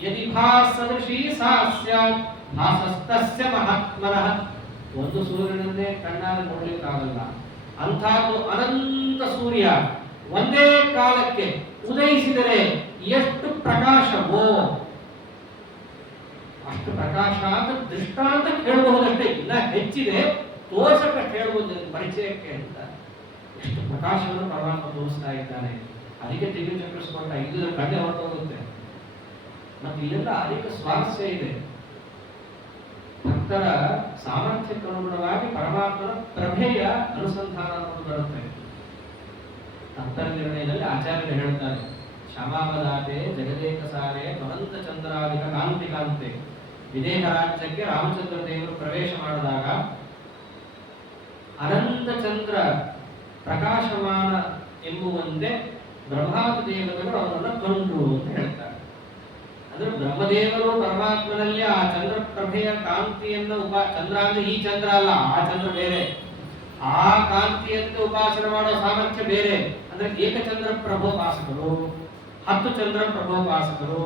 ಯದಿ ಭಾಸದೃಶಿ ಸಾಸ್ಯ ಭಾಸಸ್ತಸ್ಯ ಮಹಾತ್ಮನಃ. ಒಂದು ಸೂರ್ಯನನ್ನೇ ಕಣ್ಣಾರೆ ನೋಡ್ಲಿಕ್ಕಾಗಲ್ಲ. ಅಂಥದ್ದು ಅನಂತ ಸೂರ್ಯ ಒಂದೇ ಕಾಲಕ್ಕೆ ಉದಯಿಸಿದರೆ ಎಷ್ಟು ಪ್ರಕಾಶವೋ ಅಷ್ಟು ಪ್ರಕಾಶ ಅಂತ ದೃಷ್ಟಾಂತ ಕೇಳಬಹುದಷ್ಟೇ, ಇನ್ನ ಹೆಚ್ಚಿದೆ ತೋರ್ಸಕ್ಕೆ ಕೇಳಬಹುದು ಪರಿಚಯಕ್ಕೆ ಅಂತ. ಎಷ್ಟು ಪ್ರಕಾಶವನ್ನು ಪರಮಾತ್ಮ ತೋರಿಸ್ತಾ ಇದ್ದಾನೆ. ಅದಕ್ಕೆ ದಿವ್ಯ ಚಕ್ರಿಸ್ಕೊಂಡ ಇದು ಕಣ್ಣೆ ಹೊರಟೋಗುತ್ತೆ. ಮತ್ತೆ ಇಲ್ಲೆಲ್ಲ ಅನೇಕ ಸ್ವಾರಸ್ಯ ಇದೆ. ಭಕ್ತರ ಸಾಮರ್ಥ್ಯಕ್ಕೆ ಅನುಗುಣವಾಗಿ ಪರಮಾತ್ಮನ ಪ್ರಭೆಯ ಅನುಸಂಧಾನ ಅನ್ನೋದು ಬರುತ್ತೆ. ಭಕ್ತರ ನಿರ್ಣಯದಲ್ಲಿ ಆಚಾರ್ಯರು ಹೇಳ್ತಾರೆ, ಶ್ಯಾಮಾವದಾತೆ ಜಗದೇಕ ಸಾರೆ ಅನಂತ ಚಂದ್ರಾಧಿಕ ಕಾಂತಿ ಕಾಂತೆ. ವಿದೇಹ ರಾಜ್ಯಕ್ಕೆ ರಾಮಚಂದ್ರ ದೇವರು ಪ್ರವೇಶ ಮಾಡಿದಾಗ ಅನಂತ ಚಂದ್ರ ಪ್ರಕಾಶಮಾನ ಎಂಬುವಂತೆ ಬ್ರಹ್ಮಾದಿ ದೇವತೆಗಳು ಅವರನ್ನು ಕಂಡು ಅಂತ ಹೇಳ್ತಾರೆ. ಅಂದ್ರೆ ಬ್ರಹ್ಮದೇವರು ಪರಮಾತ್ಮನಲ್ಲಿ ಆ ಚಂದ್ರ ಪ್ರಭೆಯ ಕಾಂತಿಯನ್ನು ಚಂದ್ರ ಅಂದ್ರೆ ಈ ಚಂದ್ರ ಅಲ್ಲ, ಆ ಚಂದ್ರ ಬೇರೆ. ಆ ಕಾಂತಿಯಂತೆ ಉಪಾಸನೆ ಮಾಡೋ ಸಾಮರ್ಥ್ಯ ಬೇರೆ. ಅಂದ್ರೆ ಏಕಚಂದ್ರ ಪ್ರಭೋಪಾಸಕರು, 10 ಚಂದ್ರ ಪ್ರಭೋಪಾಸಕರು,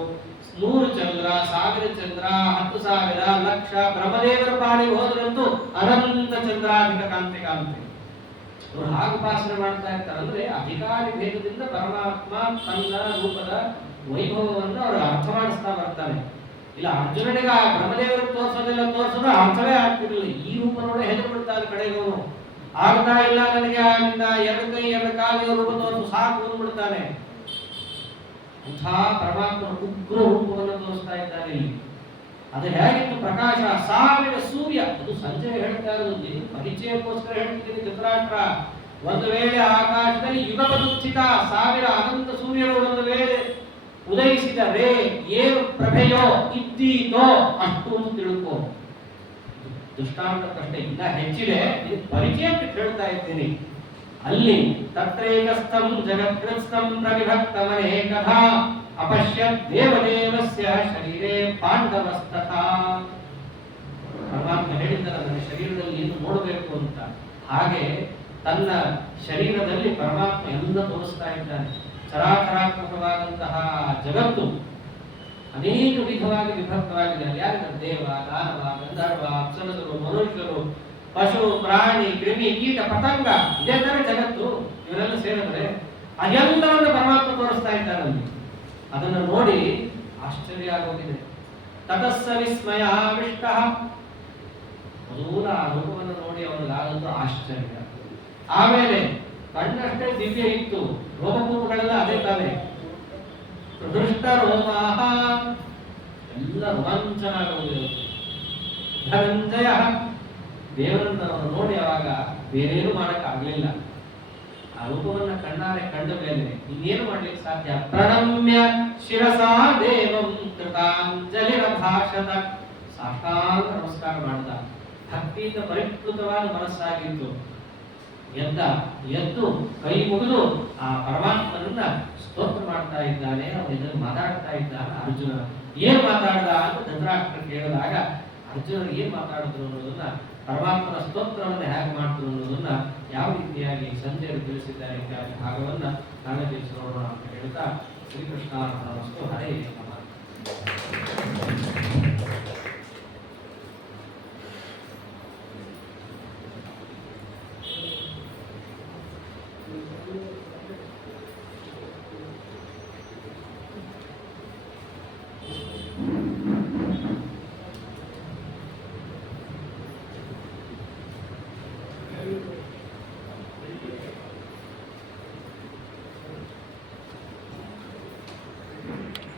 100 ಚಂದ್ರ, 1000 ಚಂದ್ರ, 10,000, ಲಕ್ಷ ಬ್ರಹ್ಮದೇವರ ಪಾಡಿಗೆ ಹೋದ್ರಂತೂ ಅನಂತ ಚಂದ್ರಾಧಿಕ ಕಾಂತಿ ಕಾಂತಿ. ಅವರು ಹಾಗೆ ಉಪಾಸನೆ ಮಾಡ್ತಾ ಇರ್ತಾರೆ. ಅಂದ್ರೆ ಅಧಿಕಾರಿ ಭೇದದಿಂದ ಪರಮಾತ್ಮ ತನ್ನ ರೂಪದ ವೈಭವವನ್ನು ಅವರು ಅರ್ಥ ಮಾಡಿಸ್ತಾ ಬರ್ತಾನೆ. ಇಲ್ಲ ಅರ್ಜುನನಿಗೆ ಆ ಬ್ರಹ್ಮದೇವರಿಗೆ ತೋರಿಸೋದಿಲ್ಲ, ತೋರಿಸೋದು ಅರ್ಥವೇ ಆಗ್ತಿರ್ಲಿಲ್ಲ. ಈ ರೂಪ ನೋಡಿ ಹೆದರು ಬಿಡ್ತಾನೆ ಕಡೆಗೂ. ಆಗ್ತಾ ಇಲ್ಲ ನನಗೆ ಆಗಿಂದ 2 ಕೈ 2 ಕಾಲು ರೂಪ ತೋರಿಸು ಸಾಕು ಅಂದ್ಬಿಡ್ತಾನೆ. ಅಂಥ ಪರಮಾತ್ಮನ ಉಗ್ರ ರೂಪವನ್ನು ತೋರಿಸ್ತಾ ಇದ್ದಾನೆ ಇಲ್ಲಿ. ಅದು ಹೇಗಿತ್ತು ಪ್ರಕಾಶ, 1000 ಸೂರ್ಯ. ಅದು ಸಂಜೆ ಹೇಳ್ತಾ ಇರೋದು ಪರಿಚಯಕ್ಕೋಸ್ಕರ ಹೇಳ್ತಿದ್ದೀನಿ ಧೃತರಾಷ್ಟ್ರ. ಒಂದು ವೇಳೆ ಆಕಾಶದಲ್ಲಿ ಯುಗಪದುತ್ಥಿತ 1000 ಅನಂತ ಸೂರ್ಯರು ಒಂದು ವೇಳೆ ಉದಯಿಸಿದರೆ ಏನು ಪ್ರಭೆಯೋ ಇದ್ದೀತೋ ಅಷ್ಟು ಅಂತ ತಿಳ್ಕೋ. ದೃಷ್ಟಾಂತಕ್ಕಷ್ಟೇ, ಇನ್ನ ಹೆಚ್ಚಿದೆ, ಇದು ಪರಿಚಯಕ್ಕೆ ಹೇಳ್ತಾ ಇದ್ದೀನಿ. ಅಲ್ಲಿ ತತ್ರೇಕಸ್ಥಂ ಜಗತ್ಕೃತ್ಸ್ಥಂ ಪ್ರವಿಭಕ್ತಮನೇಕಧಾ ಅಪಶ್ಯತ್ ದೇವದೇವಸ್ಯ ಶರೀರೇ ಪಾಂಡವಸ್ತಥಾ. ಪರಮಾತ್ಮ ಹೇಳಿದ್ದಾರೆ ನನ್ನ ಶರೀರದಲ್ಲಿ ಏನು ನೋಡಬೇಕು ಅಂತ. ಹಾಗೆ ತನ್ನ ಶರೀರದಲ್ಲಿ ಪರಮಾತ್ಮ ಎಲ್ಲ ತೋರಿಸ್ತಾ ಇದ್ದಾನೆ. ಚರಾಚರಾತ್ಮಕವಾದಂತಹ ಜಗತ್ತು ಅನೇಕ ವಿಧವಾಗಿ ವಿಭಕ್ತವಾಗಿದೆ. ಯಾರಿದ್ದಾರೆ? ದೇವ, ದಾನವ, ಗಂಧರ್ವ, ಅಪ್ಸರಸರು, ಮನುಷ್ಯರು, ಪಶು, ಪ್ರಾಣಿ, ಕ್ರಿಮಿ, ಕೀಟ, ಪತಂಗ, ಇದೇ ತರ ಜಗತ್ತು. ಇವರೆಲ್ಲ ಸೇರಿದ್ರೆ ಅದೆಲ್ಲವನ್ನು ಪರಮಾತ್ಮ ತೋರಿಸ್ತಾ ಇದ್ದಾರಲ್ಲಿ. ಅದನ್ನು ನೋಡಿ ಆಶ್ಚರ್ಯ ಆಗೋಗಿದೆ. ತತಸ್ಸ ವಿಸ್ಮಯ ವಿಷ್ಟ. ಮೊದಲ ಆ ರೂಪವನ್ನು ನೋಡಿ ಅವನಿಗಾದಂತೂ ಆಶ್ಚರ್ಯ. ಆಮೇಲೆ ಕಣ್ಣಷ್ಟೇ ದಿವ್ಯ ಇತ್ತು, ರೋಮಕೂಪಗಳೆಲ್ಲ ಅದೇ ತಾನೆ. ದೃಷ್ಟ ರೋಮಾಹ ಎಲ್ಲ ರೋಮಾಂಚನ ಆಗುವುದು. ಧನಂಜಯ ದೇವರನ್ನು ಅವನು ನೋಡಿ ಅವಾಗ ಬೇರೇನು ಮಾಡಕ್ಕಾಗ್ಲಿಲ್ಲ. ಆ ರೂಪವನ್ನ ಕಣ್ಣಾರೆ ಕಂಡ ಮೇಲೆ ಇನ್ನೇನು ಮಾಡ್ಲಿಕ್ಕೆ ಸಾಧ್ಯ? ಪ್ರಣಮ್ಯ ಶಿರಸಾ ದೇವಂ ಕೃತಾಂಜಲಿರ ಭಾಷತ, ಸಾಷ್ಟಾಂಗ ನಮಸ್ಕಾರ ಮಾಡ್ದ. ಭಕ್ತಿಯಿಂದ ಪರಿಷ್ಕೃತವಾದ ಮನಸ್ಸಾಗಿತ್ತು. ಎದ್ದು ಕೈ ಮುಗಿದು ಆ ಪರಮಾತ್ಮನನ್ನ ಸ್ತೋತ್ರ ಮಾಡ್ತಾ ಇದ್ದಾನೆ. ಅವನು ಇದನ್ನು ಮಾತಾಡ್ತಾ ಇದ್ದಾನೆ. ಅರ್ಜುನ ಏನ್ ಮಾತಾಡ್ದ ಅಂತ ಧೃತರಾಷ್ಟ್ರ ಕೇಳಿದಾಗ ಅರ್ಜುನ ಏನ್ ಮಾತಾಡಿದ್ರು ಅನ್ನೋದನ್ನ, ಪರಮಾತ್ಮನ ಸ್ತೋತ್ರವನ್ನು ಹೇಗೆ ಮಾಡ್ತಾರೆ ಅನ್ನೋದನ್ನ ಯಾವ ರೀತಿಯಾಗಿ ಸಂಜಯರು ತಿಳಿಸಿದ್ದಾರೆ ಇತ್ಯಾದಿ ಭಾಗವನ್ನ ನಾಳೆ ತಿಳಿಸೋಣ ಅಂತ ಹೇಳ್ತಾ ಶ್ರೀಕೃಷ್ಣ ಹರೇ ನಮಃ.